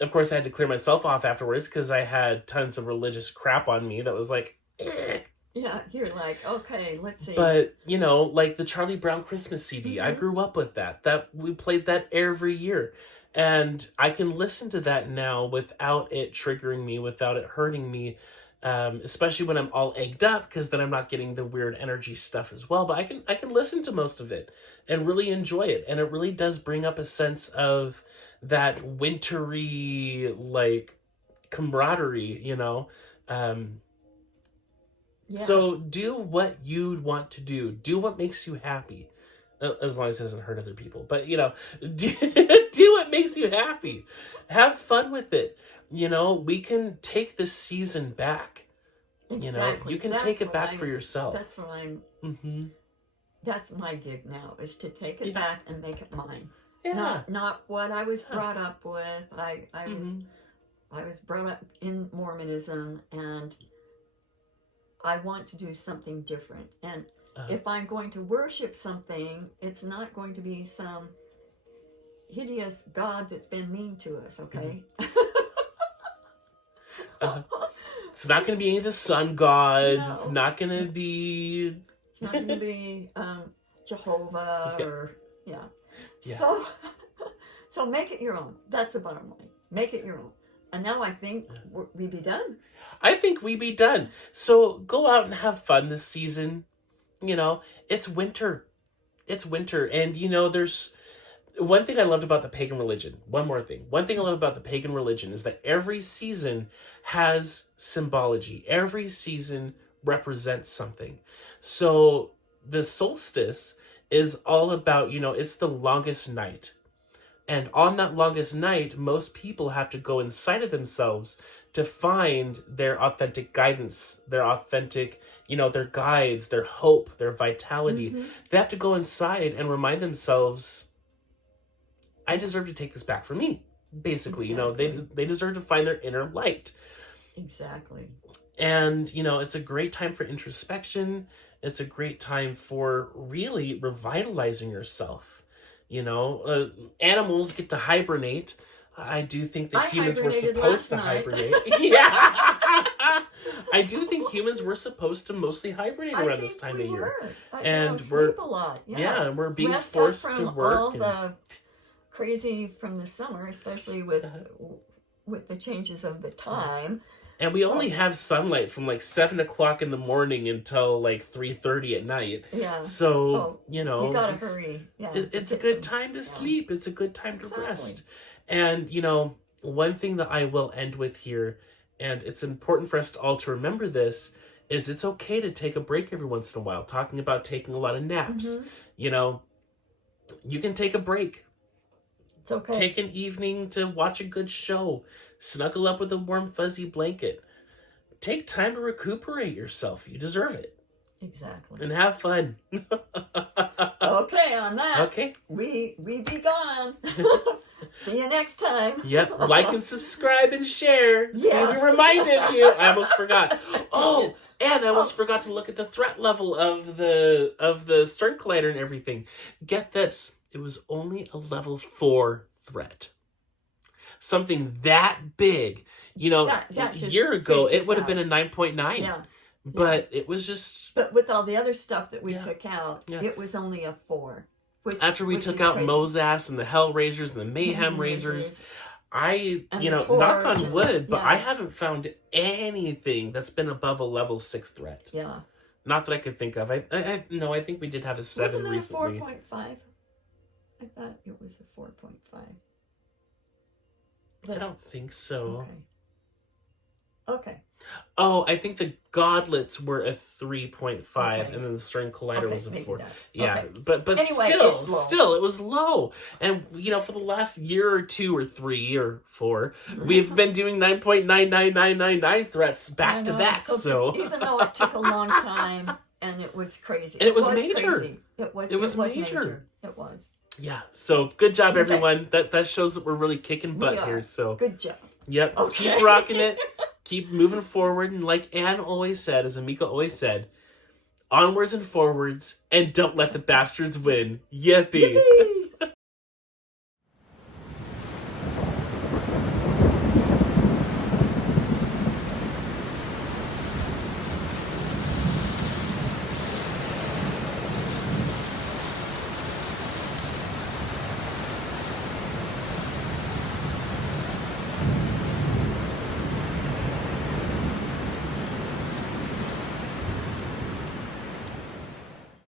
of course I had to clear myself off afterwards because I had tons of religious crap on me that was like, eh. Yeah, you're like, okay, let's see. But, you know, like the Charlie Brown Christmas CD, I grew up with that. We played that every year. And I can listen to that now without it triggering me, without it hurting me, especially when I'm all egged up, because then I'm not getting the weird energy stuff as well. But I can listen to most of it and really enjoy it. And it really does bring up a sense of that wintry, like, camaraderie, you know? Yeah. So do what you want to do. Do what makes you happy. As long as it doesn't hurt other people. But, you know, do what makes you happy. Have fun with it. You know, we can take this season back. Exactly. You know, you can take it back for yourself. That's what I'm... Mm-hmm. That's my gig now, is to take it back and make it mine. Yeah. Not what I was brought up with. I was brought up in Mormonism, and I want to do something different. And if I'm going to worship something, it's not going to be some hideous God that's been mean to us, okay? It's not going to be any of the sun gods. No. It's not going to be... It's not going to be Jehovah or... Yeah. Yeah. So make it your own. That's the bottom line. Make it your own. And now I think we be done. I think we be done. So go out and have fun this season. You know, it's winter. It's winter. And, you know, there's one thing I loved about the pagan religion. One more thing. One thing I love about the pagan religion is that every season has symbology. Every season represents something. So the solstice is all about, you know, it's the longest night. And on that longest night, most people have to go inside of themselves to find their authentic guidance, their authentic, you know, their guides, their hope, their vitality. They have to go inside and remind themselves, I deserve to take this back for me. Basically, you know, they deserve to find their inner light. Exactly. And, you know, it's a great time for introspection. It's a great time for really revitalizing yourself. You know, animals get to hibernate. I do think that humans were supposed to hibernate. Yeah. I do think humans were supposed to mostly hibernate around this time of year. And we're sleep a lot. Yeah, we're being rest forced up to from work. All the crazy from the summer, especially with the changes of the time. And we only have sunlight from like 7 o'clock in the morning until like 3:30 at night. Yeah. So you know, you gotta hurry. Yeah. It's a good time to sleep. It's a good time to rest. And you know, one thing that I will end with here, and it's important for us all to remember this, is it's okay to take a break every once in a while. Talking about taking a lot of naps. You know, you can take a break. It's okay. Take an evening to watch a good show. Snuggle up with a warm, fuzzy blanket. Take time to recuperate yourself. You deserve it. Exactly. And have fun. Okay, on that. Okay. We be gone. See you next time. Yep. Like and subscribe and share. Yes. See, we reminded you. I almost forgot. Oh, and I almost forgot to look at the threat level of the Stern Collider and everything. Get this. It was only a level 4 threat. Something that big. You know, a year ago, it would have been a 9.9. Yeah. But it was just... But with all the other stuff that we took out, it was only a 4. After we took out Mozas and the Hellraisers and the Mayhem Raisers, I, And you the know, torch knock on and wood, the- but I yeah. haven't found anything that's been above a level 6 threat. Yeah. Not that I could think of. No, I think we did have a 7 Wasn't recently. it a 4.5? I thought it was a 4.5. I don't think so. Okay. Oh, I think the Godlets were a 3.5, Okay. and then the String Collider Okay, was a maybe 4. that. Yeah, Okay. but Anyway, still, it's low. still, it was low. And, you know, for the last year or 2 or 3 or 4, we've been doing 9.99999 threats I back to know, back, so... even though it took a long time, and it was crazy. And it was major. Crazy. It was major. It was. Yeah, so good job, Okay. everyone. That shows that we're really kicking butt We are. here, so... Good job. Yep, Okay. keep rocking it. Keep moving forward, and like Anne always said, as Amika always said, onwards and forwards, and don't let the bastards win. Yippee! Yippee!